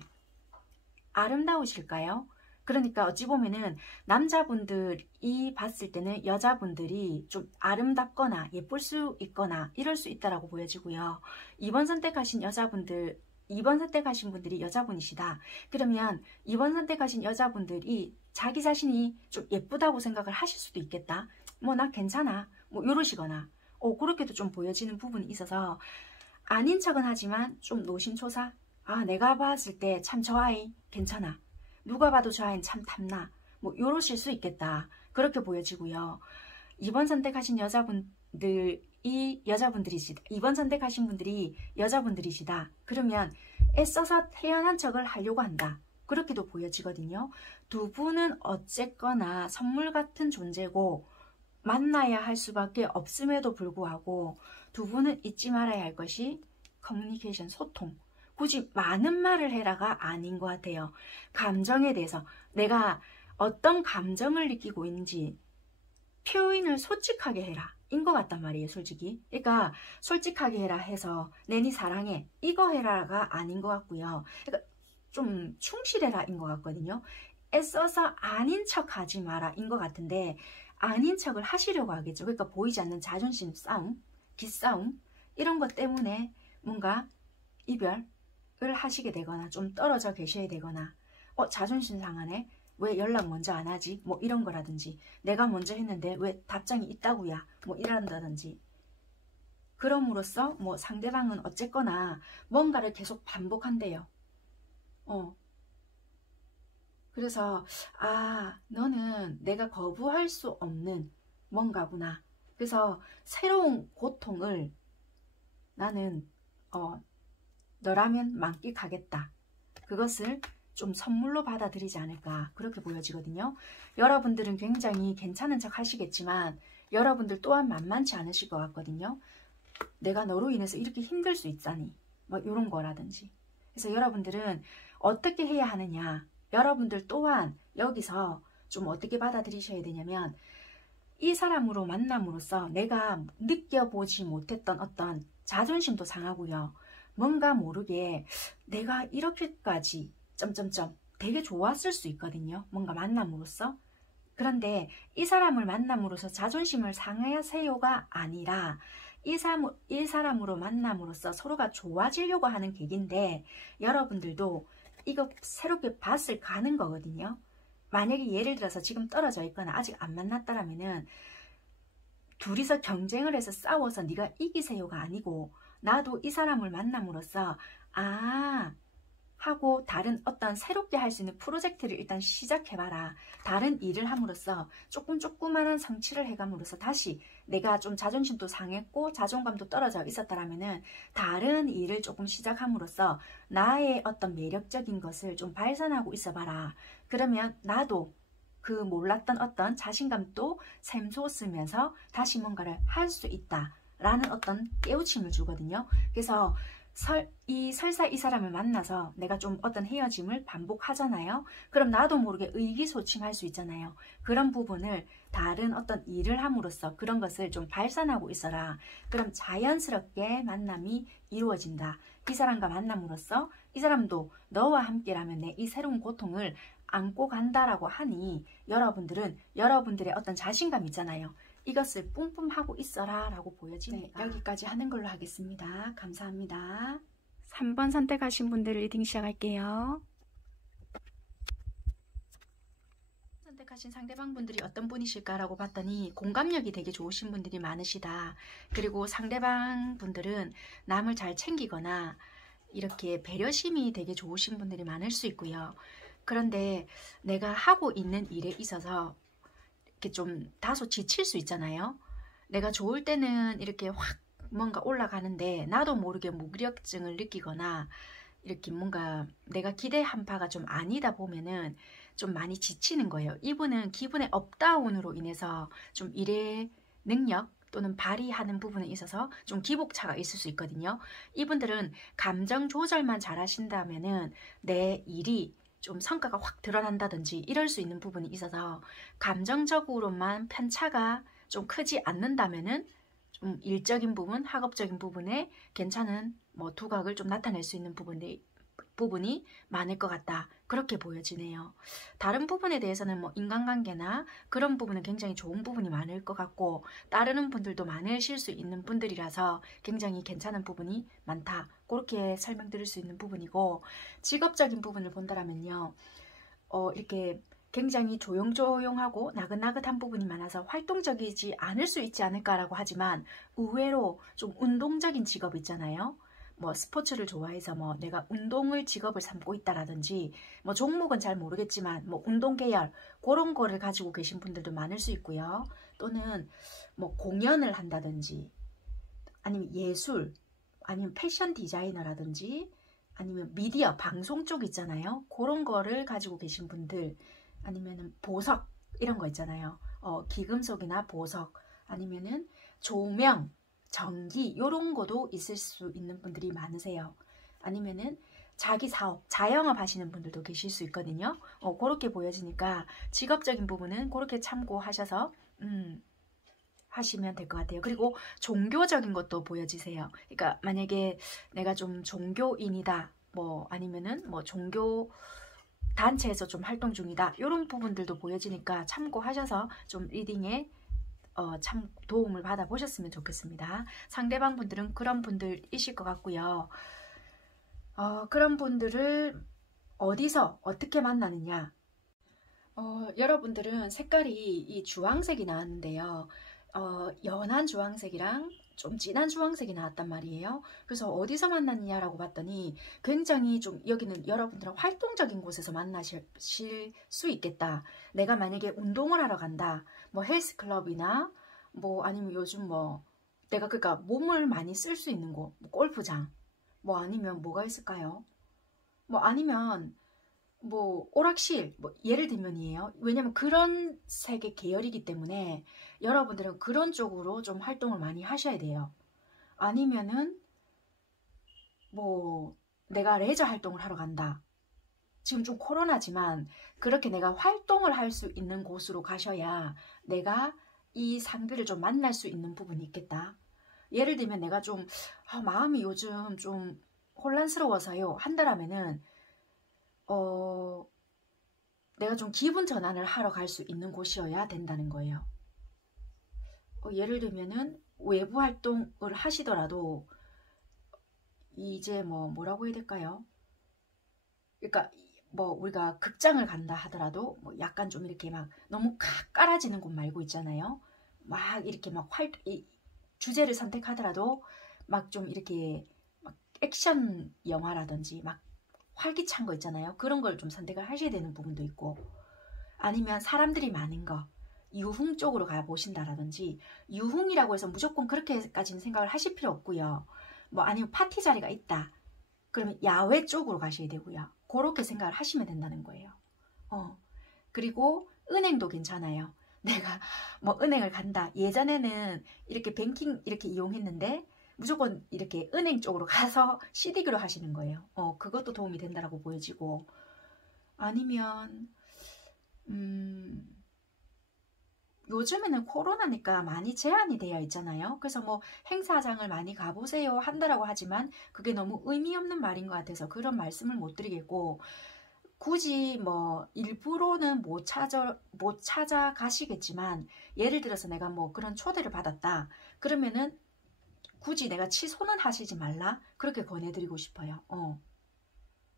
아름다우실까요? 그러니까 어찌 보면은 남자분들이 봤을 때는 여자분들이 좀 아름답거나 예쁠 수 있거나 이럴 수 있다라고 보여지고요. 2번 선택하신 분들이 여자분이시다. 그러면 2번 선택하신 여자분들이 자기 자신이 좀 예쁘다고 생각을 하실 수도 있겠다. 뭐 나 괜찮아. 뭐 이러시거나 그렇게도 좀 보여지는 부분이 있어서 아닌 척은 하지만 좀 노심초사. 내가 봤을 때 참 저 아이 괜찮아. 누가 봐도 저 아이는 참 탐나. 뭐 요러실 수 있겠다. 그렇게 보여지고요. 2번 선택하신 여자분들이시다. 2번 선택하신 분들이 여자분들이시다. 그러면 애써서 태연한 척을 하려고 한다. 그렇게도 보여지거든요. 두 분은 어쨌거나 선물 같은 존재고 만나야 할 수밖에 없음에도 불구하고 두 분은 잊지 말아야 할 것이 커뮤니케이션, 소통. 굳이 많은 말을 해라가 아닌 것 같아요. 감정에 대해서 내가 어떤 감정을 느끼고 있는지 표현을 솔직하게 해라 인 것 같단 말이에요. 솔직히. 그러니까 솔직하게 해라 해서 내 니 사랑해 이거 해라가 아닌 것 같고요. 그러니까 좀 충실해라 인 것 같거든요. 애써서 아닌 척 하지 마라 인 것 같은데 아닌 척을 하시려고 하겠죠. 그러니까 보이지 않는 자존심 싸움, 기싸움 이런 것 때문에 뭔가 이별을 하시게 되거나 좀 떨어져 계셔야 되거나 자존심 상하네. 왜 연락 먼저 안 하지? 뭐 이런 거라든지 내가 먼저 했는데 왜 답장이 있다고야? 뭐 이런다든지 그럼으로써 뭐 상대방은 어쨌거나 뭔가를 계속 반복한대요. 그래서 너는 내가 거부할 수 없는 뭔가구나. 그래서 새로운 고통을 나는 너라면 만끽하겠다. 그것을 좀 선물로 받아들이지 않을까 그렇게 보여지거든요. 여러분들은 굉장히 괜찮은 척 하시겠지만 여러분들 또한 만만치 않으실 것 같거든요. 내가 너로 인해서 이렇게 힘들 수 있다니 뭐 이런 거라든지. 그래서 여러분들은 어떻게 해야 하느냐. 여러분들 또한 여기서 좀 어떻게 받아들이셔야 되냐면 이 사람으로 만남으로써 내가 느껴보지 못했던 어떤 자존심도 상하고요. 뭔가 모르게 내가 이렇게까지 되게 좋았을 수 있거든요. 뭔가 만남으로써. 그런데 이 사람을 만남으로써 자존심을 상하세요가 아니라 이 사람으로 만남으로써 서로가 좋아지려고 하는 계기인데 여러분들도 이거 새롭게 봤을 가는 거거든요. 만약에 예를 들어서 지금 떨어져 있거나 아직 안 만났다라면은 둘이서 경쟁을 해서 싸워서 네가 이기세요가 아니고 나도 이 사람을 만남으로써 아 하고 다른 어떤 새롭게 할 수 있는 프로젝트를 일단 시작해봐라. 다른 일을 함으로써 조그만한 성취를 해감으로써 다시 내가 좀 자존심도 상했고 자존감도 떨어져 있었다라면은 다른 일을 조금 시작함으로써 나의 어떤 매력적인 것을 좀 발산하고 있어봐라. 그러면 나도 그 몰랐던 어떤 자신감도 샘솟으면서 다시 뭔가를 할 수 있다. 라는 어떤 깨우침을 주거든요. 그래서 설사 이 사람을 만나서 내가 좀 어떤 헤어짐을 반복하잖아요. 그럼 나도 모르게 의기소침할 수 있잖아요. 그런 부분을 다른 어떤 일을 함으로써 그런 것을 좀 발산하고 있어라. 그럼 자연스럽게 만남이 이루어진다. 이 사람과 만남으로써 이 사람도 너와 함께라면 내 이 새로운 고통을 안고 간다라고 하니 여러분들은 여러분들의 어떤 자신감 있잖아요. 이것을 뿜뿜하고 있어라 라고 보여지니까 네, 여기까지 하는 걸로 하겠습니다. 감사합니다. 3번 선택하신 분들 리딩 시작할게요. 선택하신 상대방 분들이 어떤 분이실까라고 봤더니 공감력이 되게 좋으신 분들이 많으시다. 그리고 상대방 분들은 남을 잘 챙기거나 이렇게 배려심이 되게 좋으신 분들이 많을 수 있고요. 그런데 내가 하고 있는 일에 있어서 이렇게 좀 다소 지칠 수 있잖아요. 내가 좋을 때는 이렇게 확 뭔가 올라가는데 나도 모르게 무기력증을 느끼거나 이렇게 뭔가 내가 기대한 바가 좀 아니다 보면은 좀 많이 지치는 거예요. 이분은 기분의 업다운으로 인해서 좀 일의 능력 또는 발휘하는 부분에 있어서 좀 기복차가 있을 수 있거든요. 이분들은 감정 조절만 잘 하신다면은 내 일이 좀 성과가 확 드러난다든지 이럴 수 있는 부분이 있어서 감정적으로만 편차가 좀 크지 않는다면은 좀 일적인 부분, 학업적인 부분에 괜찮은 뭐 두각을 좀 나타낼 수 있는 부분이 많을 것 같다. 그렇게 보여지네요. 다른 부분에 대해서는 뭐 인간관계나 그런 부분은 굉장히 좋은 부분이 많을 것 같고 따르는 분들도 많으실 수 있는 분들이라서 굉장히 괜찮은 부분이 많다. 그렇게 설명드릴 수 있는 부분이고 직업적인 부분을 본다면요. 이렇게 굉장히 조용조용하고 나긋나긋한 부분이 많아서 활동적이지 않을 수 있지 않을까라고 하지만 의외로 좀 운동적인 직업 있잖아요. 뭐 스포츠를 좋아해서 뭐 내가 운동을 직업을 삼고 있다라든지 뭐 종목은 잘 모르겠지만 뭐 운동 계열 그런 거를 가지고 계신 분들도 많을 수 있고요. 또는 뭐 공연을 한다든지 아니면 예술 아니면 패션 디자이너라든지 아니면 미디어 방송 쪽 있잖아요. 그런 거를 가지고 계신 분들 아니면은 보석 이런 거 있잖아요. 기금속이나 보석 아니면은 조명 전기 이런 것도 있을 수 있는 분들이 많으세요. 아니면은 자기 사업, 자영업 하시는 분들도 계실 수 있거든요. 그렇게 보여지니까 직업적인 부분은 그렇게 참고하셔서 하시면 될 것 같아요. 그리고 종교적인 것도 보여지세요. 그러니까 만약에 내가 좀 종교인이다, 뭐 아니면은 뭐 종교 단체에서 좀 활동 중이다 이런 부분들도 보여지니까 참고하셔서 좀 리딩에 참 도움을 받아 보셨으면 좋겠습니다. 상대방 분들은 그런 분들이실 것 같고요. 그런 분들을 어디서 어떻게 만나느냐 여러분들은 색깔이 이 주황색이 나왔는데요. 연한 주황색이랑 좀 진한 주황색이 나왔단 말이에요. 그래서 어디서 만났느냐라고 봤더니 굉장히 좀 여기는 여러분들은 활동적인 곳에서 만나실 수 있겠다. 내가 만약에 운동을 하러 간다. 뭐 헬스클럽이나 뭐 아니면 요즘 뭐 내가 그러니까 몸을 많이 쓸 수 있는 곳, 뭐 골프장, 뭐 아니면 뭐가 있을까요? 뭐 아니면 뭐 오락실 뭐 예를 들면이에요. 왜냐면 그런 색의 계열이기 때문에 여러분들은 그런 쪽으로 좀 활동을 많이 하셔야 돼요. 아니면은 뭐 내가 레저 활동을 하러 간다. 지금 좀 코로나지만 그렇게 내가 활동을 할 수 있는 곳으로 가셔야 내가 이 상대를 좀 만날 수 있는 부분이 있겠다. 예를 들면 내가 좀 마음이 요즘 좀 혼란스러워서요 한다라면은 내가 좀 기분 전환을 하러 갈 수 있는 곳이어야 된다는 거예요. 예를 들면은 외부 활동을 하시더라도 이제 뭐라고 해야 될까요? 그러니까 뭐 우리가 극장을 간다 하더라도 뭐 약간 좀 이렇게 막 너무 깔아지는 곳 말고 있잖아요. 막 이렇게 막 주제를 선택하더라도 막 좀 이렇게 막 액션 영화라든지 막 활기찬 거 있잖아요. 그런 걸 좀 선택을 하셔야 되는 부분도 있고, 아니면 사람들이 많은 거 유흥 쪽으로 가보신다라든지, 유흥이라고 해서 무조건 그렇게까지는 생각을 하실 필요 없고요. 뭐 아니면 파티 자리가 있다 그러면 야외 쪽으로 가셔야 되고요. 그렇게 생각을 하시면 된다는 거예요. 그리고 은행도 괜찮아요. 내가 뭐 은행을 간다. 예전에는 이렇게 뱅킹 이렇게 이용했는데 무조건 이렇게 은행 쪽으로 가서 CD기로 하시는 거예요. 그것도 도움이 된다라고 보여지고, 아니면 요즘에는 코로나니까 많이 제한이 되어 있잖아요. 그래서 뭐 행사장을 많이 가보세요 한다라고 하지만 그게 너무 의미 없는 말인 것 같아서 그런 말씀을 못 드리겠고, 굳이 뭐 일부러는 못 찾아 가시겠지만, 예를 들어서 내가 뭐 그런 초대를 받았다 그러면은 굳이 내가 취소는 하시지 말라, 그렇게 권해드리고 싶어요.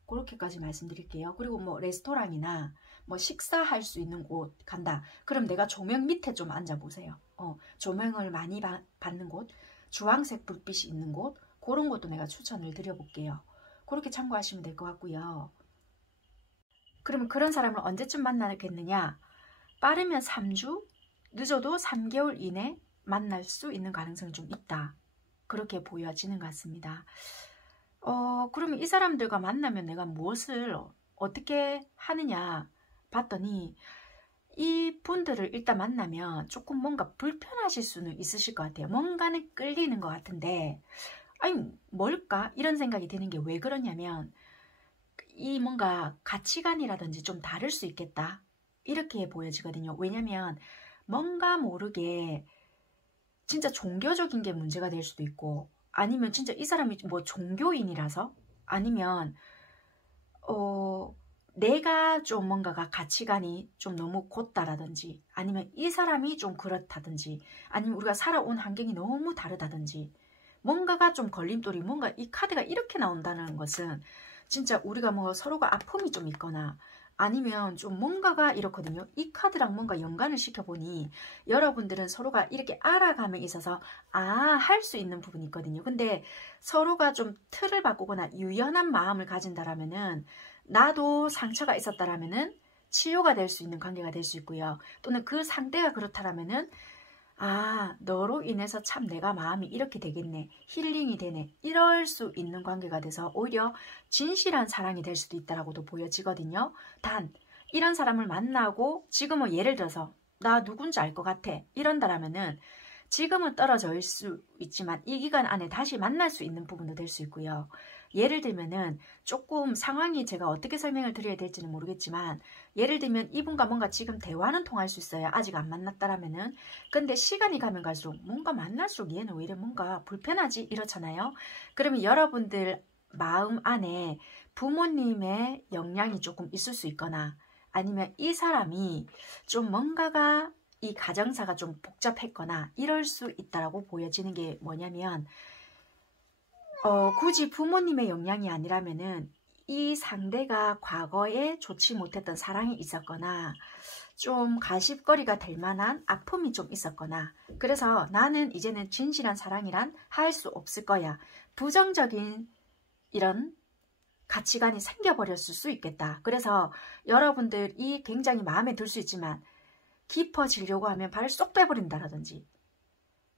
그렇게까지 말씀드릴게요. 그리고 뭐 레스토랑이나 뭐 식사할 수 있는 곳 간다 그럼 내가 조명 밑에 좀 앉아 보세요. 조명을 많이 받는 곳, 주황색 불빛이 있는 곳, 그런 것도 내가 추천을 드려볼게요. 그렇게 참고하시면 될 것 같고요. 그러면 그런 사람을 언제쯤 만나겠느냐? 빠르면 3주, 늦어도 3개월 이내 만날 수 있는 가능성이 좀 있다. 그렇게 보여지는 것 같습니다. 그러면 이 사람들과 만나면 내가 무엇을 어떻게 하느냐 봤더니, 이 분들을 일단 만나면 조금 뭔가 불편하실 수는 있으실 것 같아요. 뭔가는 끌리는 것 같은데, 아니 뭘까? 이런 생각이 드는 게 왜 그러냐면, 이 뭔가 가치관이라든지 좀 다를 수 있겠다 이렇게 보여지거든요. 왜냐면 뭔가 모르게 진짜 종교적인 게 문제가 될 수도 있고, 아니면 진짜 이 사람이 뭐 종교인이라서, 아니면 내가 좀 뭔가가 가치관이 좀 너무 곧다라든지, 아니면 이 사람이 좀 그렇다든지, 아니면 우리가 살아온 환경이 너무 다르다든지, 뭔가가 좀 걸림돌이, 뭔가 이 카드가 이렇게 나온다는 것은 진짜 우리가 뭐 서로가 아픔이 좀 있거나, 아니면 좀 뭔가가 이렇거든요. 이 카드랑 뭔가 연관을 시켜보니 여러분들은 서로가 이렇게 알아감에 있어서 할 수 있는 부분이 있거든요. 근데 서로가 좀 틀을 바꾸거나 유연한 마음을 가진다라면은, 나도 상처가 있었다라면은 치유가 될 수 있는 관계가 될 수 있고요. 또는 그 상대가 그렇다라면은, 너로 인해서 참 내가 마음이 이렇게 되겠네, 힐링이 되네, 이럴 수 있는 관계가 돼서 오히려 진실한 사랑이 될 수도 있다라고도 보여지거든요. 단 이런 사람을 만나고 지금은 예를 들어서 나 누군지 알 것 같아 이런다라면은, 지금은 떨어져 있을 수 있지만 이 기간 안에 다시 만날 수 있는 부분도 될 수 있고요. 예를 들면은 조금 상황이 제가 어떻게 설명을 드려야 될지는 모르겠지만, 예를 들면 이분과 뭔가 지금 대화는 통할 수 있어요. 아직 안 만났다라면은. 근데 시간이 가면 갈수록 뭔가 만날수록 얘는 왜 이래 뭔가 불편하지 이렇잖아요. 그러면 여러분들 마음 안에 부모님의 영향이 조금 있을 수 있거나, 아니면 이 사람이 좀 뭔가가 이 가정사가 좀 복잡했거나 이럴 수 있다라고 보여지는 게 뭐냐면, 굳이 부모님의 영향이 아니라면은 이 상대가 과거에 좋지 못했던 사랑이 있었거나 좀 가십거리가 될 만한 아픔이 좀 있었거나, 그래서 나는 이제는 진실한 사랑이란 할 수 없을 거야, 부정적인 이런 가치관이 생겨버렸을 수 있겠다. 그래서 여러분들이 굉장히 마음에 들 수 있지만 깊어지려고 하면 발을 쏙 빼버린다라든지,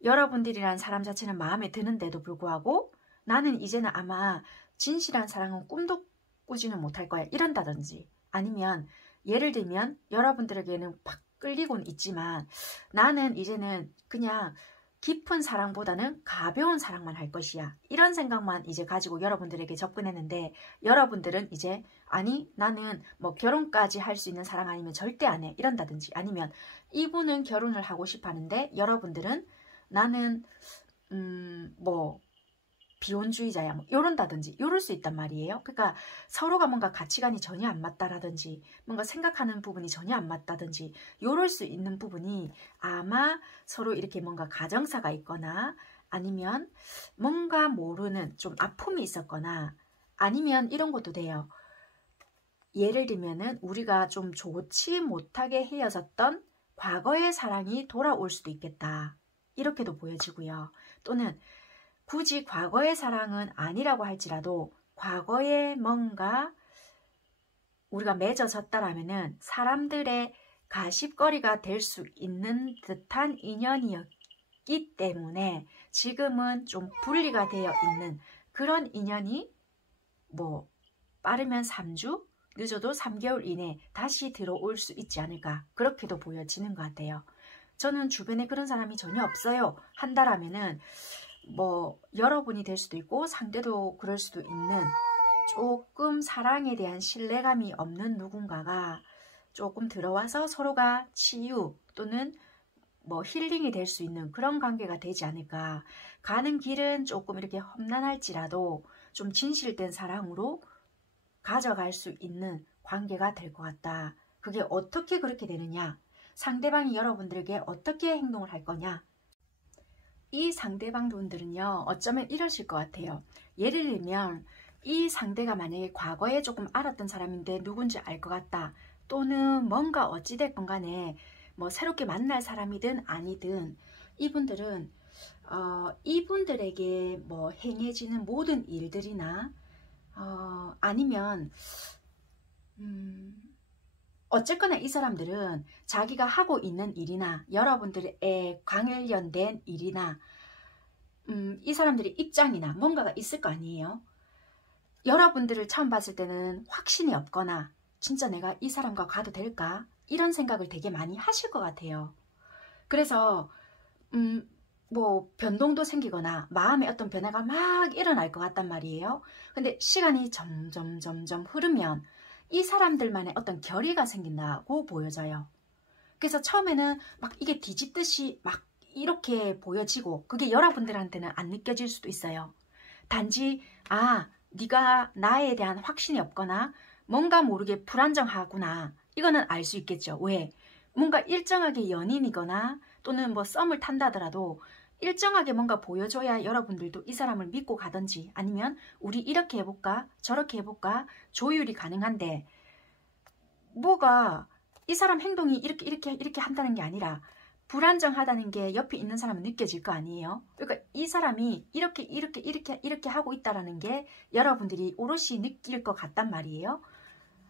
여러분들이란 사람 자체는 마음에 드는데도 불구하고 나는 이제는 아마 진실한 사랑은 꿈도 꾸지는 못할 거야 이런다든지, 아니면 예를 들면 여러분들에게는 팍 끌리고는 있지만 나는 이제는 그냥 깊은 사랑보다는 가벼운 사랑만 할 것이야, 이런 생각만 이제 가지고 여러분들에게 접근했는데, 여러분들은 이제 아니 나는 뭐 결혼까지 할 수 있는 사랑 아니면 절대 안 해 이런다든지, 아니면 이분은 결혼을 하고 싶어 하는데 여러분들은 나는 뭐 비혼주의자야 뭐 이런다든지 이럴 수 있단 말이에요. 그러니까 서로가 뭔가 가치관이 전혀 안 맞다라든지, 뭔가 생각하는 부분이 전혀 안 맞다든지 이럴 수 있는 부분이, 아마 서로 이렇게 뭔가 가정사가 있거나, 아니면 뭔가 모르는 좀 아픔이 있었거나, 아니면 이런 것도 돼요. 예를 들면은 우리가 좀 좋지 못하게 헤어졌던 과거의 사랑이 돌아올 수도 있겠다. 이렇게도 보여지고요. 또는 굳이 과거의 사랑은 아니라고 할지라도 과거에 뭔가 우리가 맺어졌다라면은 사람들의 가십거리가 될 수 있는 듯한 인연이었기 때문에 지금은 좀 분리가 되어 있는 그런 인연이 뭐 빠르면 3주, 늦어도 3개월 이내 다시 들어올 수 있지 않을까, 그렇게도 보여지는 것 같아요. 저는 주변에 그런 사람이 전혀 없어요 한다라면은 뭐 여러분이 될 수도 있고 상대도 그럴 수도 있는 조금 사랑에 대한 신뢰감이 없는 누군가가 조금 들어와서 서로가 치유 또는 뭐 힐링이 될 수 있는 그런 관계가 되지 않을까. 가는 길은 조금 이렇게 험난할지라도 좀 진실된 사랑으로 가져갈 수 있는 관계가 될 것 같다. 그게 어떻게 그렇게 되느냐, 상대방이 여러분들에게 어떻게 행동을 할 거냐. 이 상대방 분들은요 어쩌면 이러실 것 같아요. 예를 들면 이 상대가 만약에 과거에 조금 알았던 사람인데 누군지 알 것 같다, 또는 뭔가 어찌됐건 간에 뭐 새롭게 만날 사람이든 아니든 이분들은 이분들에게 뭐 행해지는 모든 일들이나 아니면 어쨌거나 이 사람들은 자기가 하고 있는 일이나 여러분들의 관련된 일이나 이 사람들의 입장이나 뭔가가 있을 거 아니에요. 여러분들을 처음 봤을 때는 확신이 없거나 진짜 내가 이 사람과 가도 될까? 이런 생각을 되게 많이 하실 것 같아요. 그래서 뭐 변동도 생기거나 마음에 어떤 변화가 막 일어날 것 같단 말이에요. 근데 시간이 점점 흐르면 이 사람들만의 어떤 결의가 생긴다고 보여져요. 그래서 처음에는 막 이게 뒤집듯이 막 이렇게 보여지고 그게 여러분들한테는 안 느껴질 수도 있어요. 단지 네가 나에 대한 확신이 없거나 뭔가 모르게 불안정하구나, 이거는 알 수 있겠죠. 왜? 뭔가 일정하게 연인이거나 또는 뭐 썸을 탄다더라도 일정하게 뭔가 보여줘야 여러분들도 이 사람을 믿고 가든지 아니면 우리 이렇게 해볼까 저렇게 해볼까 조율이 가능한데, 뭐가 이 사람 행동이 이렇게 한다는 게 아니라 불안정하다는 게 옆에 있는 사람은 느껴질 거 아니에요. 그러니까 이 사람이 이렇게 하고 있다라는 게 여러분들이 오롯이 느낄 것 같단 말이에요.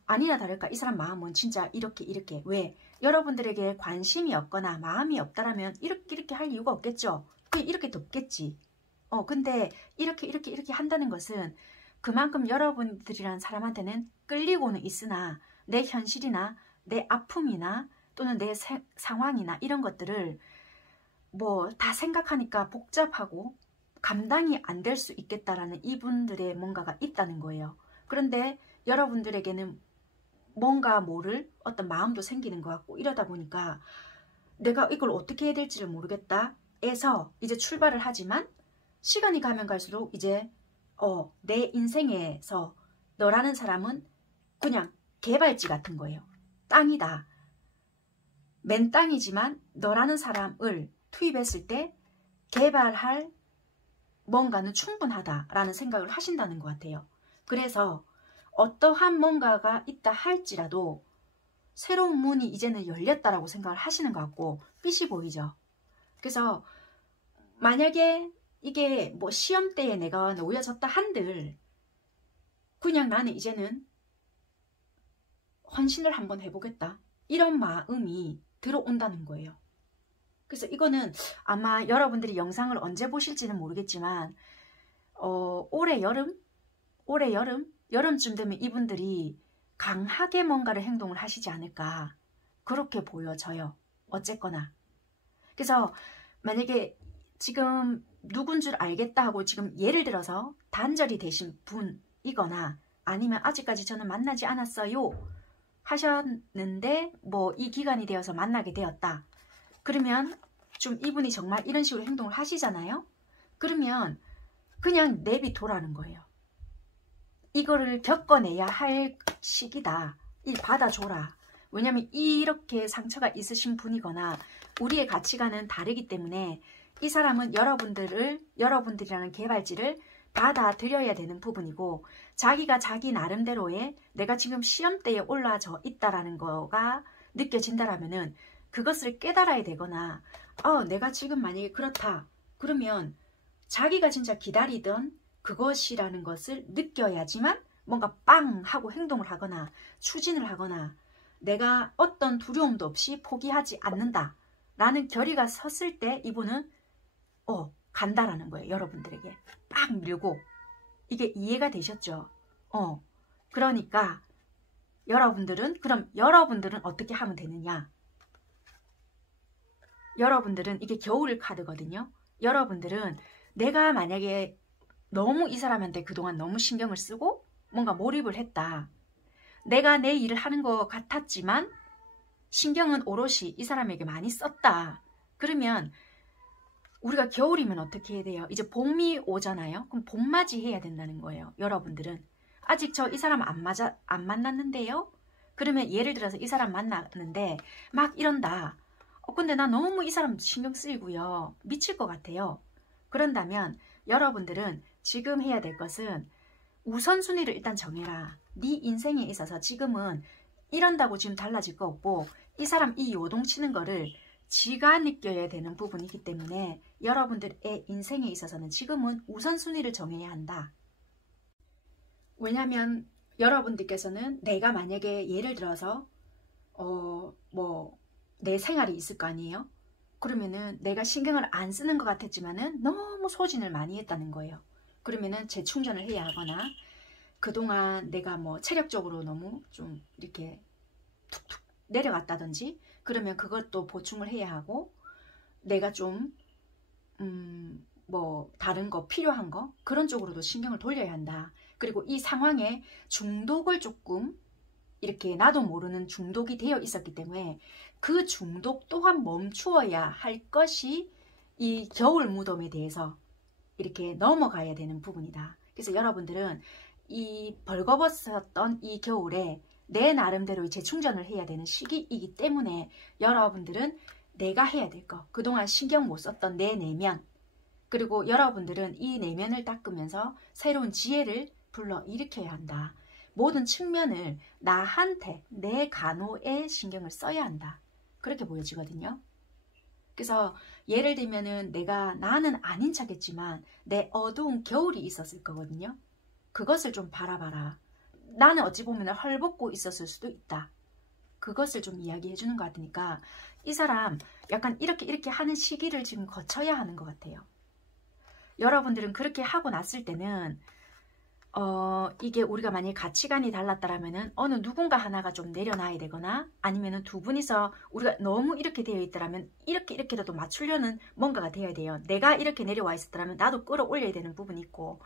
아니나 다를까 이 사람 마음은 진짜 이렇게 왜? 여러분들에게 관심이 없거나 마음이 없다라면 이렇게 할 이유가 없겠죠. 그게 이렇게 덥겠지. 근데 이렇게 한다는 것은 그만큼 여러분들이란 사람한테는 끌리고는 있으나 내 현실이나 내 아픔이나 또는 내 상황이나 이런 것들을 뭐 다 생각하니까 복잡하고 감당이 안 될 수 있겠다라는 이분들의 뭔가가 있다는 거예요. 그런데 여러분들에게는 뭔가 모를 어떤 마음도 생기는 것 같고 이러다 보니까 내가 이걸 어떻게 해야 될지를 모르겠다 해서 이제 출발을 하지만 시간이 가면 갈수록 이제 내 인생에서 너라는 사람은 그냥 개발지 같은 거예요. 땅이다. 맨 땅이지만 너라는 사람을 투입했을 때 개발할 뭔가는 충분하다라는 생각을 하신다는 것 같아요. 그래서 어떠한 뭔가가 있다 할지라도 새로운 문이 이제는 열렸다라고 생각을 하시는 것 같고 빛이 보이죠. 그래서 만약에 이게 뭐 시험 때에 내가 놓여졌다 한들 그냥 나는 이제는 헌신을 한번 해보겠다, 이런 마음이 들어온다는 거예요. 그래서 이거는 아마 여러분들이 영상을 언제 보실지는 모르겠지만 올해 여름쯤 되면 이분들이 강하게 뭔가를 행동을 하시지 않을까, 그렇게 보여져요. 어쨌거나. 그래서 만약에 지금 누군 줄 알겠다 하고 지금 예를 들어서 단절이 되신 분이거나 아니면 아직까지 저는 만나지 않았어요 하셨는데 뭐 이 기간이 되어서 만나게 되었다. 그러면 좀 이분이 정말 이런 식으로 행동을 하시잖아요. 그러면 그냥 내비둬라는 거예요. 이거를 겪어내야 할 시기다. 받아줘라. 왜냐하면 이렇게 상처가 있으신 분이거나 우리의 가치관은 다르기 때문에 이 사람은 여러분들이라는 개발지를 받아들여야 되는 부분이고, 자기가 자기 나름대로의 내가 지금 시험대에 올라져 있다라는 거가 느껴진다라면은 그것을 깨달아야 되거나 내가 지금 만약에 그렇다 그러면 자기가 진짜 기다리던 그것이라는 것을 느껴야지만 뭔가 빵 하고 행동을 하거나 추진을 하거나 내가 어떤 두려움도 없이 포기하지 않는다 라는 결의가 섰을 때 이분은 간다라는 거예요. 여러분들에게 빡 밀고. 이게 이해가 되셨죠? 그러니까 그럼 여러분들은 어떻게 하면 되느냐? 여러분들은 이게 겨울 카드거든요. 여러분들은 내가 만약에 너무 이 사람한테 그동안 너무 신경을 쓰고 뭔가 몰입을 했다. 내가 내 일을 하는 것 같았지만 신경은 오롯이 이 사람에게 많이 썼다. 그러면 우리가 겨울이면 어떻게 해야 돼요? 이제 봄이 오잖아요. 그럼 봄맞이 해야 된다는 거예요. 여러분들은 아직 저 이 사람 안 만났는데요. 그러면 예를 들어서 이 사람 만났는데 막 이런다. 근데 나 너무 이 사람 신경 쓰이고요. 미칠 것 같아요. 그런다면 여러분들은 지금 해야 될 것은 우선순위를 일단 정해라. 네 인생에 있어서 지금은 이런다고 지금 달라질 거 없고 이 사람 이 요동치는 거를 지가 느껴야 되는 부분이기 때문에 여러분들의 인생에 있어서는 지금은 우선순위를 정해야 한다. 왜냐하면 여러분들께서는 내가 만약에 예를 들어서 내 생활이 있을 거 아니에요? 그러면은 내가 신경을 안 쓰는 것 같았지만은 너무 소진을 많이 했다는 거예요. 그러면은 재충전을 해야 하거나 그동안 내가 체력적으로 너무 좀 이렇게 툭툭 내려갔다든지 그러면 그것도 보충을 해야 하고 내가 좀 다른 거 필요한 거 그런 쪽으로도 신경을 돌려야 한다. 그리고 이 상황에 중독을 조금 이렇게 나도 모르는 중독이 되어 있었기 때문에 그 중독 또한 멈추어야 할 것이 이 겨울 무덤에 대해서 이렇게 넘어가야 되는 부분이다. 그래서 여러분들은 이 벌거벗었던 이 겨울에 내 나름대로 재충전을 해야 되는 시기이기 때문에 여러분들은 내가 해야 될 거, 그동안 신경 못 썼던 내 내면, 그리고 여러분들은 이 내면을 닦으면서 새로운 지혜를 불러일으켜야 한다. 모든 측면을 나한테, 내 간호에 신경을 써야 한다. 그렇게 보여지거든요. 그래서 예를 들면은 나는 아닌 척했지만 내 어두운 겨울이 있었을 거거든요. 그것을 좀 바라봐라. 나는 어찌 보면 헐벗고 있었을 수도 있다. 그것을 좀 이야기해 주는 것 같으니까 이 사람 약간 이렇게 하는 시기를 지금 거쳐야 하는 것 같아요. 여러분들은 그렇게 하고 났을 때는 이게 우리가 만약에 가치관이 달랐다라면은 어느 누군가 하나가 좀 내려놔야 되거나 아니면은 두 분이서 우리가 너무 이렇게 되어 있더라면 이렇게라도 맞추려는 뭔가가 되어야 돼요. 내가 이렇게 내려와 있었더라면 나도 끌어올려야 되는 부분이 있고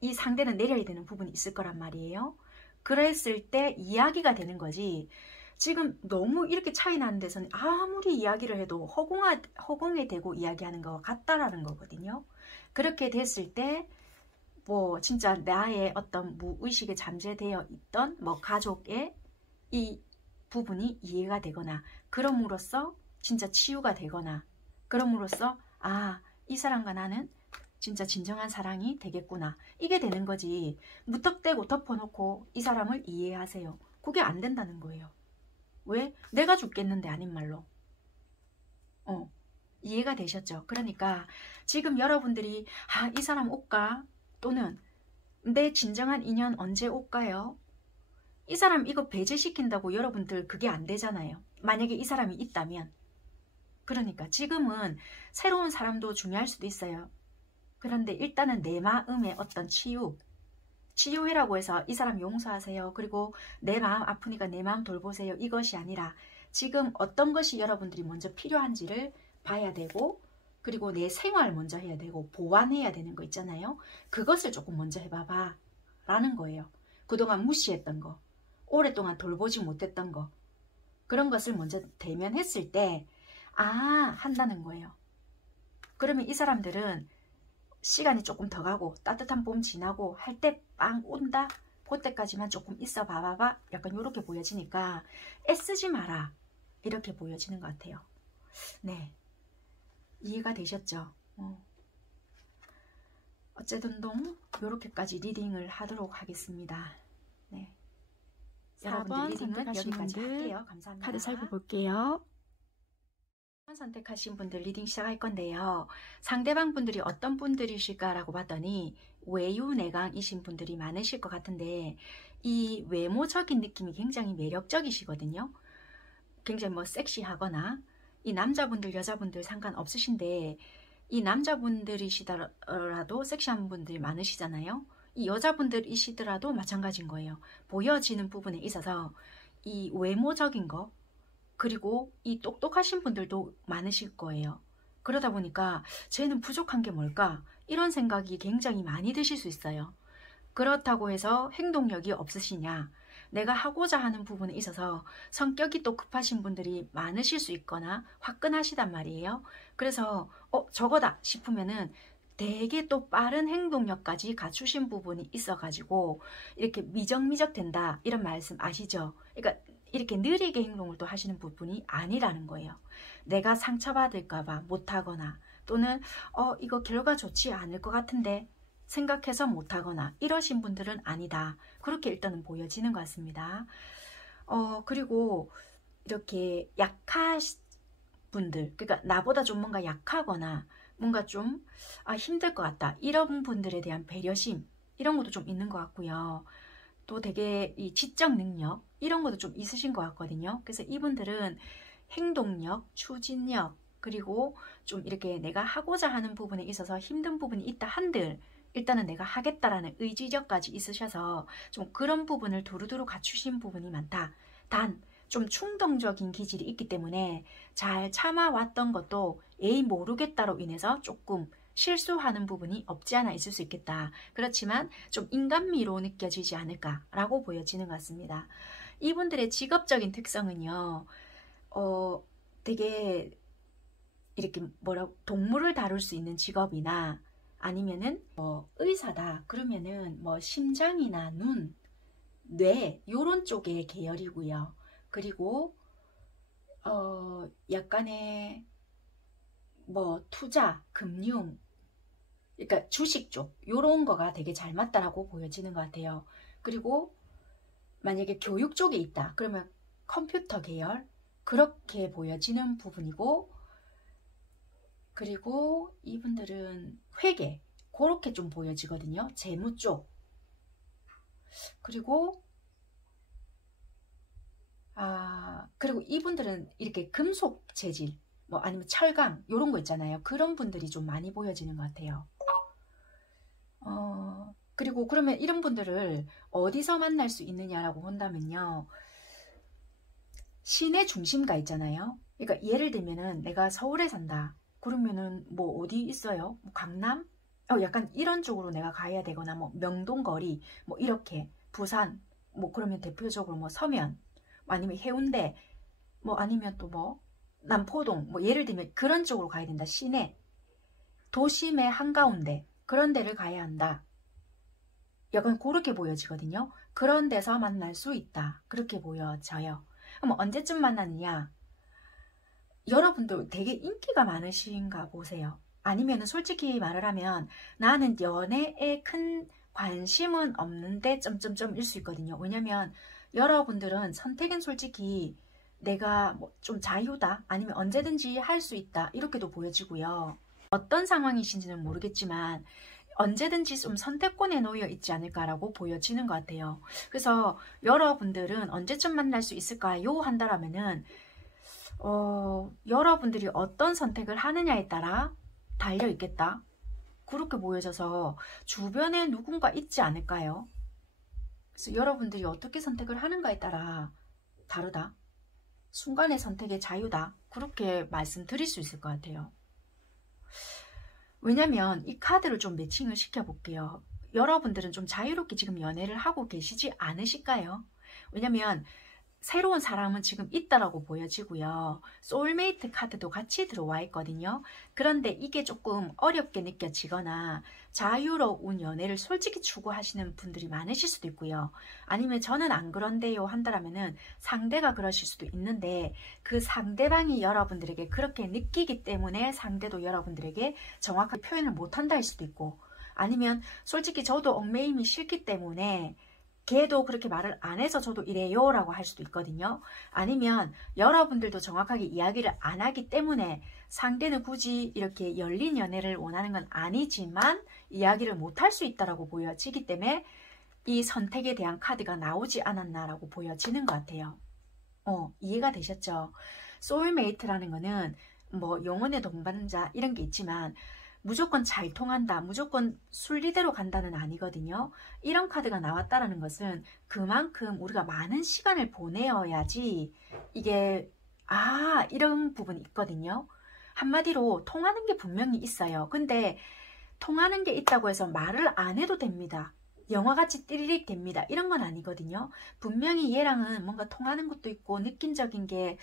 이 상대는 내려야 되는 부분이 있을 거란 말이에요. 그랬을 때 이야기가 되는 거지. 지금 너무 이렇게 차이 나는 데서는 아무리 이야기를 해도 허공에 대고 이야기하는 것 같다라는 거거든요. 그렇게 됐을 때 진짜 나의 어떤 무의식에 잠재되어 있던 가족의 이 부분이 이해가 되거나 그럼으로써 진짜 치유가 되거나 그럼으로써 이 사람과 나는 진짜 진정한 사랑이 되겠구나. 이게 되는 거지. 무턱대고 덮어놓고 이 사람을 이해하세요. 그게 안 된다는 거예요. 왜? 내가 죽겠는데 아닌 말로. 이해가 되셨죠? 그러니까 지금 여러분들이 이 사람 올까? 또는 내 진정한 인연 언제 올까요? 이 사람 이거 배제시킨다고 여러분들 그게 안 되잖아요. 만약에 이 사람이 있다면. 그러니까 지금은 새로운 사람도 중요할 수도 있어요. 그런데 일단은 내 마음의 어떤 치유해라고 해서 이 사람 용서하세요. 그리고 내 마음 아프니까 내 마음 돌보세요. 이것이 아니라 지금 어떤 것이 여러분들이 먼저 필요한지를 봐야 되고 그리고 내 생활 먼저 해야 되고 보완해야 되는 거 있잖아요. 그것을 조금 먼저 해봐봐 라는 거예요. 그동안 무시했던 거, 오랫동안 돌보지 못했던 거 그런 것을 먼저 대면했을 때 한다는 거예요. 그러면 이 사람들은 시간이 조금 더 가고 따뜻한 봄 지나고 할 때 빵 온다? 그때까지만 조금 있어 봐봐봐. 약간 이렇게 보여지니까 애쓰지 마라. 이렇게 보여지는 것 같아요. 네. 이해가 되셨죠? 어쨌든 이렇게까지 리딩을 하도록 하겠습니다. 네. 4번 여러분들 리딩은 여기까지 할게요. 감사합니다. 카드 살펴볼게요. 선택하신 분들 리딩 시작할 건데요. 상대방 분들이 어떤 분들이실까라고 봤더니 외유내강이신 분들이 많으실 것 같은데 이 외모적인 느낌이 굉장히 매력적이시거든요. 굉장히 뭐 섹시하거나 이 남자분들 여자분들 상관없으신데 이 남자분들이시더라도 섹시한 분들이 많으시잖아요. 이 여자분들이시더라도 마찬가지인 거예요. 보여지는 부분에 있어서 이 외모적인 거 그리고 이 똑똑하신 분들도 많으실 거예요. 그러다 보니까 쟤는 부족한 게 뭘까? 이런 생각이 굉장히 많이 드실 수 있어요. 그렇다고 해서 행동력이 없으시냐? 내가 하고자 하는 부분에 있어서 성격이 또 급하신 분들이 많으실 수 있거나 화끈하시단 말이에요. 그래서 저거다 싶으면은 되게 또 빠른 행동력까지 갖추신 부분이 있어가지고 이렇게 미적미적 된다 이런 말씀 아시죠? 그러니까 이렇게 느리게 행동을 또 하시는 부분이 아니라는 거예요. 내가 상처받을까봐 못하거나 또는 이거 결과 좋지 않을 것 같은데 생각해서 못하거나 이러신 분들은 아니다. 그렇게 일단은 보여지는 것 같습니다. 그리고 이렇게 약하신 분들, 그러니까 나보다 좀 뭔가 약하거나 뭔가 좀 힘들 것 같다. 이런 분들에 대한 배려심 이런 것도 좀 있는 것 같고요. 또 되게 이 지적 능력 이런 것도 좀 있으신 것 같거든요. 그래서 이분들은 행동력, 추진력 그리고 좀 이렇게 내가 하고자 하는 부분에 있어서 힘든 부분이 있다 한들 일단은 내가 하겠다라는 의지력까지 있으셔서 좀 그런 부분을 두루두루 갖추신 부분이 많다. 단 좀 충동적인 기질이 있기 때문에 잘 참아왔던 것도 에이 모르겠다로 인해서 조금 실수하는 부분이 없지 않아 있을 수 있겠다. 그렇지만 좀 인간미로 느껴지지 않을까라고 보여지는 것 같습니다. 이분들의 직업적인 특성은요. 되게 이렇게 동물을 다룰 수 있는 직업이나 아니면은 의사다 그러면은 심장이나 눈, 뇌 요런 쪽의 계열이고요. 그리고 약간의 투자, 금융 그러니까 주식 쪽 요런 거가 되게 잘 맞다라고 보여지는 것 같아요. 그리고 만약에 교육 쪽에 있다 그러면 컴퓨터 계열 그렇게 보여지는 부분이고 그리고 이분들은 회계 그렇게 좀 보여지거든요. 재무 쪽 그리고 그리고 이분들은 이렇게 금속 재질 아니면 철강 요런 거 있잖아요. 그런 분들이 좀 많이 보여지는 것 같아요. 그리고 그러면 이런 분들을 어디서 만날 수 있느냐라고 본다면요. 시내 중심가 있잖아요. 그러니까 예를 들면은 내가 서울에 산다. 그러면은 어디 있어요? 강남? 약간 이런 쪽으로 내가 가야 되거나 명동거리 이렇게 부산 그러면 대표적으로 서면 아니면 해운대 아니면 또 남포동 예를 들면 그런 쪽으로 가야 된다. 시내 도심의 한가운데 그런 데를 가야 한다. 약간 그렇게 보여지거든요. 그런 데서 만날 수 있다. 그렇게 보여져요. 그럼 언제쯤 만나느냐? 여러분도 되게 인기가 많으신가 보세요. 아니면 솔직히 말을 하면 나는 연애에 큰 관심은 없는데 점점점일 수 있거든요. 왜냐면 여러분들은 선택은 솔직히 내가 좀 자유다 아니면 언제든지 할 수 있다 이렇게도 보여지고요. 어떤 상황이신지는 모르겠지만 언제든지 좀 선택권에 놓여 있지 않을까라고 보여지는 것 같아요. 그래서 여러분들은 언제쯤 만날 수 있을까요? 한다라면은 여러분들이 어떤 선택을 하느냐에 따라 달려 있겠다. 그렇게 보여져서 주변에 누군가 있지 않을까요? 그래서 여러분들이 어떻게 선택을 하는가에 따라 다르다. 순간의 선택의 자유다. 그렇게 말씀드릴 수 있을 것 같아요. 왜냐면 이 카드를 좀 매칭을 시켜볼게요. 여러분들은 좀 자유롭게 지금 연애를 하고 계시지 않으실까요? 왜냐면 새로운 사람은 지금 있다라고 보여지고요. 소울메이트 카드도 같이 들어와 있거든요. 그런데 이게 조금 어렵게 느껴지거나 자유로운 연애를 솔직히 추구하시는 분들이 많으실 수도 있고요. 아니면 저는 안 그런데요 한다라면은 상대가 그러실 수도 있는데 그 상대방이 여러분들에게 그렇게 느끼기 때문에 상대도 여러분들에게 정확하게 표현을 못한다 할 수도 있고 아니면 솔직히 저도 얽매임이 싫기 때문에 걔도 그렇게 말을 안 해서 저도 이래요 라고 할 수도 있거든요. 아니면 여러분들도 정확하게 이야기를 안 하기 때문에 상대는 굳이 이렇게 열린 연애를 원하는 건 아니지만 이야기를 못 할 수 있다라고 보여지기 때문에 이 선택에 대한 카드가 나오지 않았나라고 보여지는 것 같아요. 이해가 되셨죠? 소울메이트라는 거는 뭐 영혼의 동반자 이런 게 있지만 무조건 잘 통한다, 무조건 순리대로 간다는 아니거든요. 이런 카드가 나왔다라는 것은 그만큼 우리가 많은 시간을 보내어야지 이게 이런 부분이 있거든요. 한마디로 통하는 게 분명히 있어요. 근데 통하는 게 있다고 해서 말을 안 해도 됩니다. 영화같이 띠리릭 됩니다. 이런 건 아니거든요. 분명히 얘랑은 뭔가 통하는 것도 있고 느낌적인 게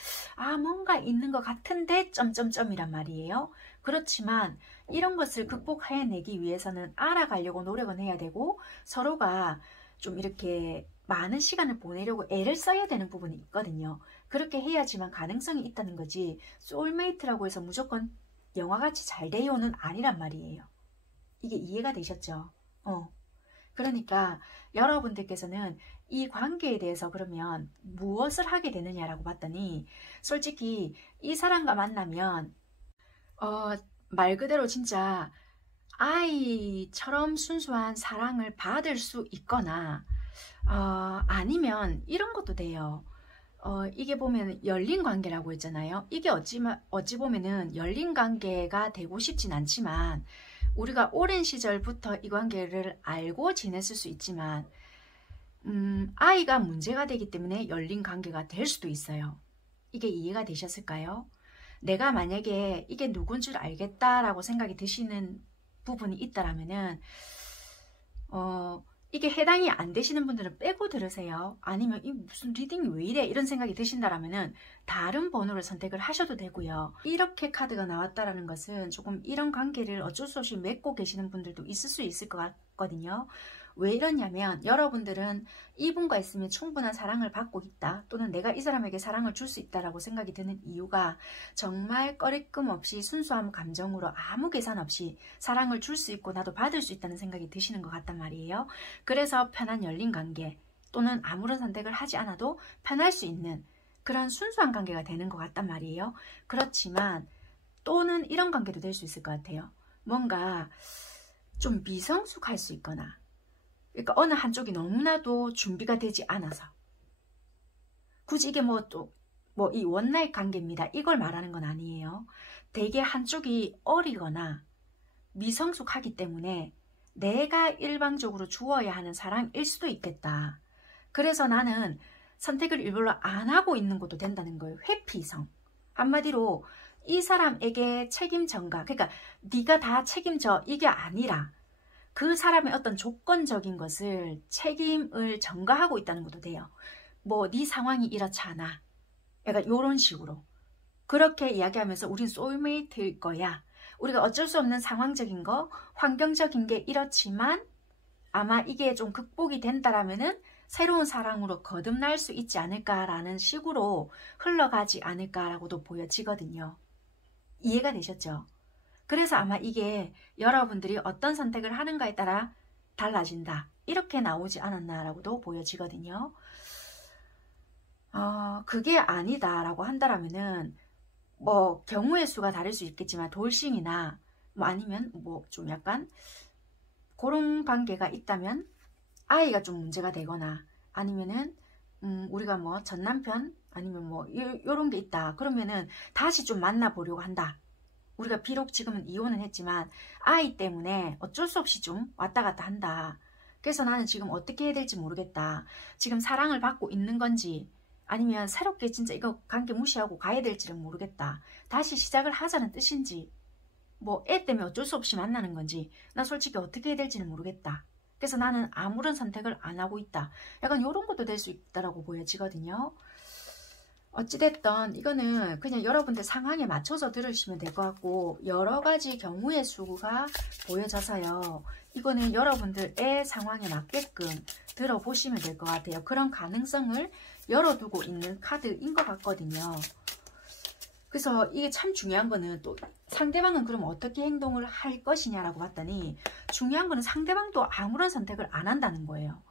뭔가 있는 것 같은데 점점점이란 말이에요. 그렇지만 이런 것을 극복해내기 위해서는 알아가려고 노력은 해야 되고 서로가 좀 이렇게 많은 시간을 보내려고 애를 써야 되는 부분이 있거든요. 그렇게 해야지만 가능성이 있다는 거지 소울메이트라고 해서 무조건 영화같이 잘 돼요는 아니란 말이에요. 이게 이해가 되셨죠? 그러니까 여러분들께서는 이 관계에 대해서 그러면 무엇을 하게 되느냐라고 봤더니 솔직히 이 사람과 만나면 말 그대로 진짜 아이처럼 순수한 사랑을 받을 수 있거나 아니면 이런 것도 돼요. 이게 보면 열린 관계라고 했잖아요. 이게 어찌 보면은 열린 관계가 되고 싶진 않지만 우리가 오랜 시절부터 이 관계를 알고 지냈을 수 있지만 아이가 문제가 되기 때문에 열린 관계가 될 수도 있어요. 이게 이해가 되셨을까요? 내가 만약에 이게 누군 줄 알겠다라고 생각이 드시는 부분이 있다라면은 이게 해당이 안 되시는 분들은 빼고 들으세요. 아니면 이 무슨 리딩이 왜 이래 이런 생각이 드신다라면은 다른 번호를 선택을 하셔도 되고요. 이렇게 카드가 나왔다라는 것은 조금 이런 관계를 어쩔 수 없이 맺고 계시는 분들도 있을 수 있을 것 같거든요. 왜 이러냐면 여러분들은 이분과 있으면 충분한 사랑을 받고 있다, 또는 내가 이 사람에게 사랑을 줄 수 있다라고 생각이 드는 이유가 정말 꺼리낌 없이 순수한 감정으로 아무 계산 없이 사랑을 줄 수 있고 나도 받을 수 있다는 생각이 드시는 것 같단 말이에요. 그래서 편한 열린 관계 또는 아무런 선택을 하지 않아도 편할 수 있는 그런 순수한 관계가 되는 것 같단 말이에요. 그렇지만 또는 이런 관계도 될 수 있을 것 같아요. 뭔가 좀 미성숙할 수 있거나, 그러니까 어느 한쪽이 너무나도 준비가 되지 않아서, 굳이 이게 이 원나잇 관계입니다 이걸 말하는 건 아니에요. 되게 한쪽이 어리거나 미성숙하기 때문에 내가 일방적으로 주어야 하는 사랑일 수도 있겠다. 그래서 나는 선택을 일부러 안 하고 있는 것도 된다는 거예요. 회피성. 한마디로 이 사람에게 책임 전가, 그러니까 네가 다 책임져 이게 아니라 그 사람의 어떤 조건적인 것을 책임을 전가하고 있다는 것도 돼요. 네 상황이 이렇잖아. 약간 이런 식으로. 그렇게 이야기하면서 우린 소울메이트일 거야. 우리가 어쩔 수 없는 상황적인 거, 환경적인 게 이렇지만 아마 이게 좀 극복이 된다라면은 새로운 사랑으로 거듭날 수 있지 않을까라는 식으로 흘러가지 않을까라고도 보여지거든요. 이해가 되셨죠? 그래서 아마 이게 여러분들이 어떤 선택을 하는가에 따라 달라진다, 이렇게 나오지 않았나라고도 보여지거든요. 그게 아니다라고 한다라면은 경우의 수가 다를 수 있겠지만 돌싱이나 아니면 좀 약간 그런 관계가 있다면 아이가 좀 문제가 되거나, 아니면은 우리가 전남편 아니면 요런 게 있다 그러면은 다시 좀 만나보려고 한다. 우리가 비록 지금은 이혼은 했지만 아이 때문에 어쩔 수 없이 좀 왔다 갔다 한다. 그래서 나는 지금 어떻게 해야 될지 모르겠다. 지금 사랑을 받고 있는 건지 아니면 새롭게 진짜 이거 관계 무시하고 가야 될지는 모르겠다. 다시 시작을 하자는 뜻인지, 애 때문에 어쩔 수 없이 만나는 건지 나 솔직히 어떻게 해야 될지는 모르겠다. 그래서 나는 아무런 선택을 안 하고 있다. 약간 이런 것도 될 수 있다라고 보여지거든요. 어찌됐든 이거는 그냥 여러분들 상황에 맞춰서 들으시면 될 것 같고, 여러 가지 경우의 수가 보여져서요. 이거는 여러분들의 상황에 맞게끔 들어보시면 될 것 같아요. 그런 가능성을 열어두고 있는 카드인 것 같거든요. 그래서 이게 참 중요한 거는 또 상대방은 그럼 어떻게 행동을 할 것이냐라고 봤더니 중요한 거는 상대방도 아무런 선택을 안 한다는 거예요.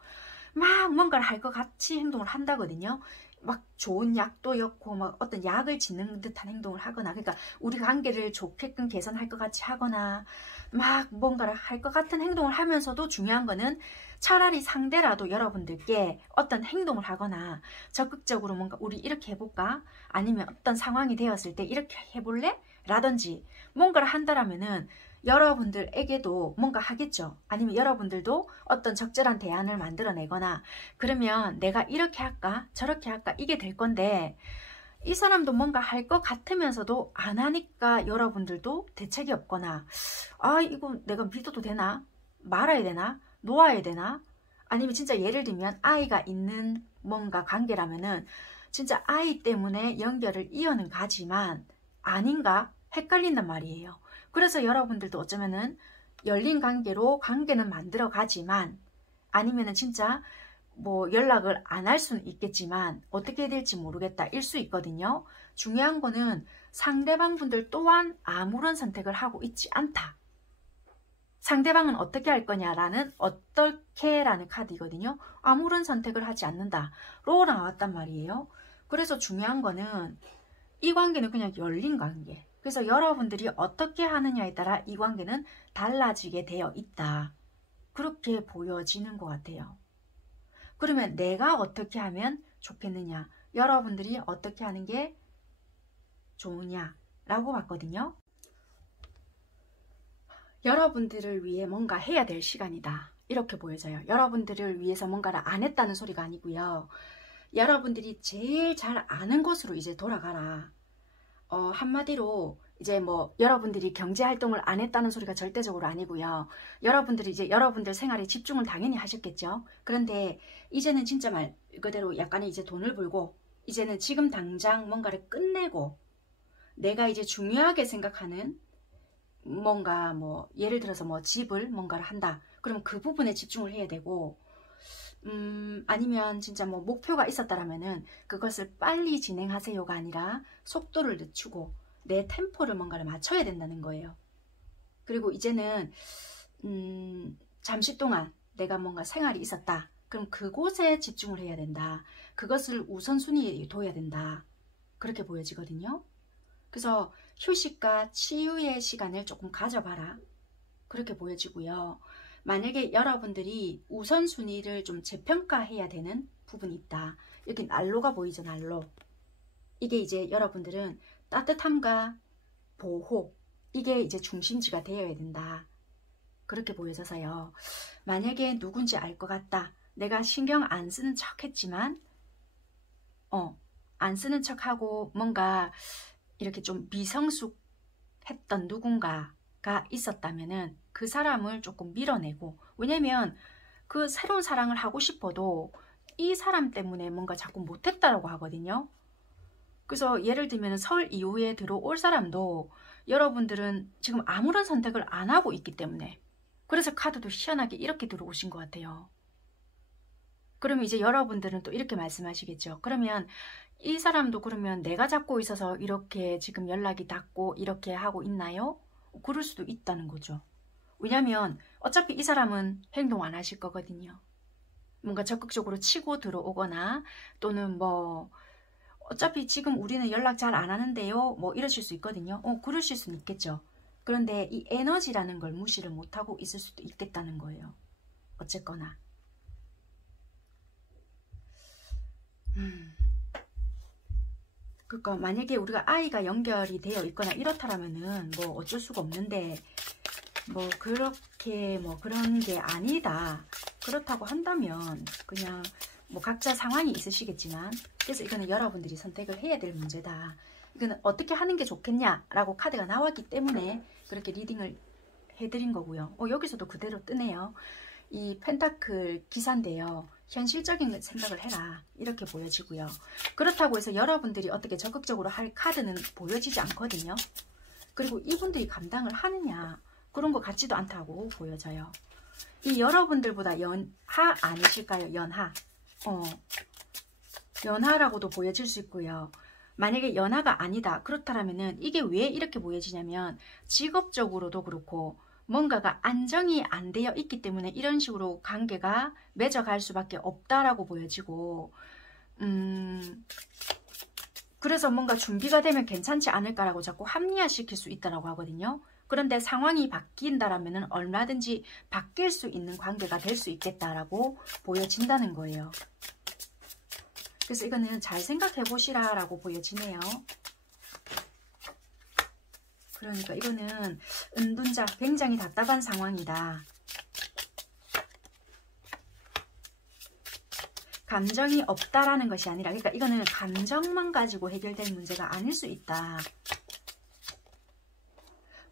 막 뭔가를 할 것 같이 행동을 한다거든요. 막 좋은 약도 였고 막 어떤 약을 짓는 듯한 행동을 하거나, 그러니까 우리 관계를 좋게끔 개선할 것 같이 하거나 막 뭔가를 할 것 같은 행동을 하면서도, 중요한 거는 차라리 상대라도 여러분들께 어떤 행동을 하거나 적극적으로 뭔가 우리 이렇게 해볼까? 아니면 어떤 상황이 되었을 때 이렇게 해볼래? 라든지 뭔가를 한다라면은 여러분들에게도 뭔가 하겠죠. 아니면 여러분들도 어떤 적절한 대안을 만들어내거나, 그러면 내가 이렇게 할까 저렇게 할까 이게 될 건데, 이 사람도 뭔가 할 것 같으면서도 안 하니까 여러분들도 대책이 없거나, 아 이거 내가 믿어도 되나? 말아야 되나? 놓아야 되나? 아니면 진짜 예를 들면 아이가 있는 뭔가 관계라면은 진짜 아이 때문에 연결을 이어는 가지만 아닌가 헷갈린단 말이에요. 그래서 여러분들도 어쩌면은 열린 관계로 관계는 만들어 가지만, 아니면은 진짜 뭐 연락을 안 할 수는 있겠지만 어떻게 될지 모르겠다 일 수 있거든요. 중요한 거는 상대방 분들 또한 아무런 선택을 하고 있지 않다. 상대방은 어떻게 할 거냐라는 어떻게라는 카드이거든요. 아무런 선택을 하지 않는다로 나왔단 말이에요. 그래서 중요한 거는 이 관계는 그냥 열린 관계. 그래서 여러분들이 어떻게 하느냐에 따라 이 관계는 달라지게 되어 있다. 그렇게 보여지는 것 같아요. 그러면 내가 어떻게 하면 좋겠느냐? 여러분들이 어떻게 하는 게 좋으냐라고 봤거든요. 여러분들을 위해 뭔가 해야 될 시간이다. 이렇게 보여져요. 여러분들을 위해서 뭔가를 안 했다는 소리가 아니고요. 여러분들이 제일 잘 아는 곳으로 이제 돌아가라. 한마디로 이제 뭐 여러분들이 경제활동을 안 했다는 소리가 절대적으로 아니고요. 여러분들이 이제 여러분들 생활에 집중을 당연히 하셨겠죠. 그런데 이제는 진짜 말 그대로 약간의 이제 돈을 벌고, 이제는 지금 당장 뭔가를 끝내고, 내가 이제 중요하게 생각하는 뭔가 뭐 예를 들어서 뭐 집을 뭔가를 한다. 그럼 그 부분에 집중을 해야 되고, 아니면 진짜 뭐 목표가 있었다라면은 그것을 빨리 진행하세요가 아니라 속도를 늦추고 내 템포를 뭔가를 맞춰야 된다는 거예요. 그리고 이제는 잠시 동안 내가 뭔가 생활이 있었다. 그럼 그곳에 집중을 해야 된다. 그것을 우선순위에 둬야 된다. 그렇게 보여지거든요. 그래서 휴식과 치유의 시간을 조금 가져봐라. 그렇게 보여지고요. 만약에 여러분들이 우선순위를 좀 재평가해야 되는 부분이 있다. 여기 난로가 보이죠, 난로. 이게 이제 여러분들은 따뜻함과 보호, 이게 이제 중심지가 되어야 된다. 그렇게 보여져서요. 만약에 누군지 알 것 같다. 내가 신경 안 쓰는 척 했지만, 안 쓰는 척하고 뭔가 이렇게 좀 미성숙했던 누군가가 있었다면은 그 사람을 조금 밀어내고, 왜냐면 그 새로운 사랑을 하고 싶어도 이 사람 때문에 뭔가 자꾸 못했다라고 하거든요. 그래서 예를 들면 설 이후에 들어올 사람도 여러분들은 지금 아무런 선택을 안 하고 있기 때문에, 그래서 카드도 희한하게 이렇게 들어오신 것 같아요. 그러면 이제 여러분들은 또 이렇게 말씀하시겠죠. 그러면 이 사람도 그러면 내가 잡고 있어서 이렇게 지금 연락이 닿고 이렇게 하고 있나요? 그럴 수도 있다는 거죠. 왜냐면 어차피 이 사람은 행동 안 하실 거거든요. 뭔가 적극적으로 치고 들어오거나, 또는 뭐 어차피 지금 우리는 연락 잘 안 하는데요, 뭐 이러실 수 있거든요. 그러실 수는 있겠죠. 그런데 이 에너지라는 걸 무시를 못하고 있을 수도 있겠다는 거예요. 어쨌거나 그러니까 만약에 우리가 아이가 연결이 되어 있거나 이렇다라면은 뭐 어쩔 수가 없는데, 뭐 그렇게 뭐 그런 게 아니다, 그렇다고 한다면 그냥 뭐 각자 상황이 있으시겠지만, 그래서 이거는 여러분들이 선택을 해야 될 문제다. 이거는 어떻게 하는 게 좋겠냐라고 카드가 나왔기 때문에 그렇게 리딩을 해드린 거고요. 여기서도 그대로 뜨네요. 이 펜타클 기사인데요. 현실적인 생각을 해라, 이렇게 보여지고요. 그렇다고 해서 여러분들이 어떻게 적극적으로 할 카드는 보여지지 않거든요. 그리고 이분들이 감당을 하느냐, 그런 것 같지도 않다고 보여져요. 이 여러분들보다 연하 아니실까요? 연하. 연하라고도 보여질 수 있고요. 만약에 연하가 아니다, 그렇다면은 이게 왜 이렇게 보여지냐면 직업적으로도 그렇고 뭔가가 안정이 안 되어 있기 때문에 이런 식으로 관계가 맺어갈 수밖에 없다라고 보여지고, 그래서 뭔가 준비가 되면 괜찮지 않을까라고 자꾸 합리화시킬 수 있다라고 하거든요. 그런데 상황이 바뀐다라면 얼마든지 바뀔 수 있는 관계가 될 수 있겠다라고 보여진다는 거예요. 그래서 이거는 잘 생각해 보시라라고 보여지네요. 그러니까 이거는 은둔자, 굉장히 답답한 상황이다. 감정이 없다라는 것이 아니라, 그러니까 이거는 감정만 가지고 해결될 문제가 아닐 수 있다.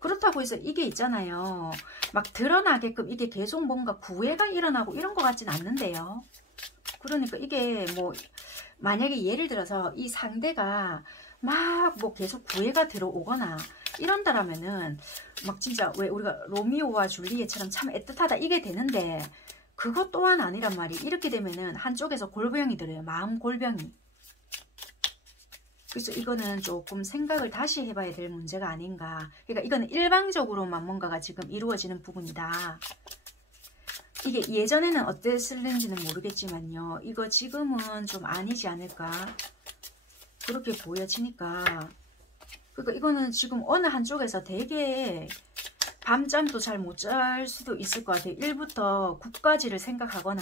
그렇다고 해서 이게 있잖아요. 막 드러나게끔 이게 계속 뭔가 구애가 일어나고 이런 것 같진 않는데요. 그러니까 이게 뭐 만약에 예를 들어서 이 상대가 막 뭐 계속 구애가 들어오거나 이런다라면은 막 진짜 왜 우리가 로미오와 줄리엣처럼 참 애틋하다 이게 되는데, 그것 또한 아니란 말이. 이렇게 되면은 한쪽에서 골병이 들어요. 마음 골병이. 그래서 이거는 조금 생각을 다시 해봐야 될 문제가 아닌가. 그러니까 이거는 일방적으로만 뭔가가 지금 이루어지는 부분이다. 이게 예전에는 어땠을는지는 모르겠지만요. 이거 지금은 좀 아니지 않을까. 그렇게 보여지니까. 그러니까 이거는 지금 어느 한쪽에서 되게 밤잠도 잘 못 잘 수도 있을 것 같아요. 1부터 9까지를 생각하거나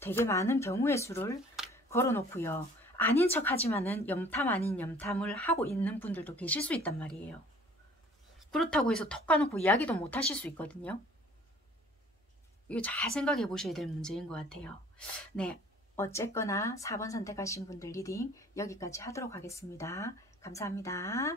되게 많은 경우의 수를 걸어놓고요. 아닌 척 하지만은 염탐 아닌 염탐을 하고 있는 분들도 계실 수 있단 말이에요. 그렇다고 해서 턱 까놓고 이야기도 못 하실 수 있거든요. 이거 잘 생각해 보셔야 될 문제인 것 같아요. 네, 어쨌거나 4번 선택하신 분들 리딩 여기까지 하도록 하겠습니다. 감사합니다.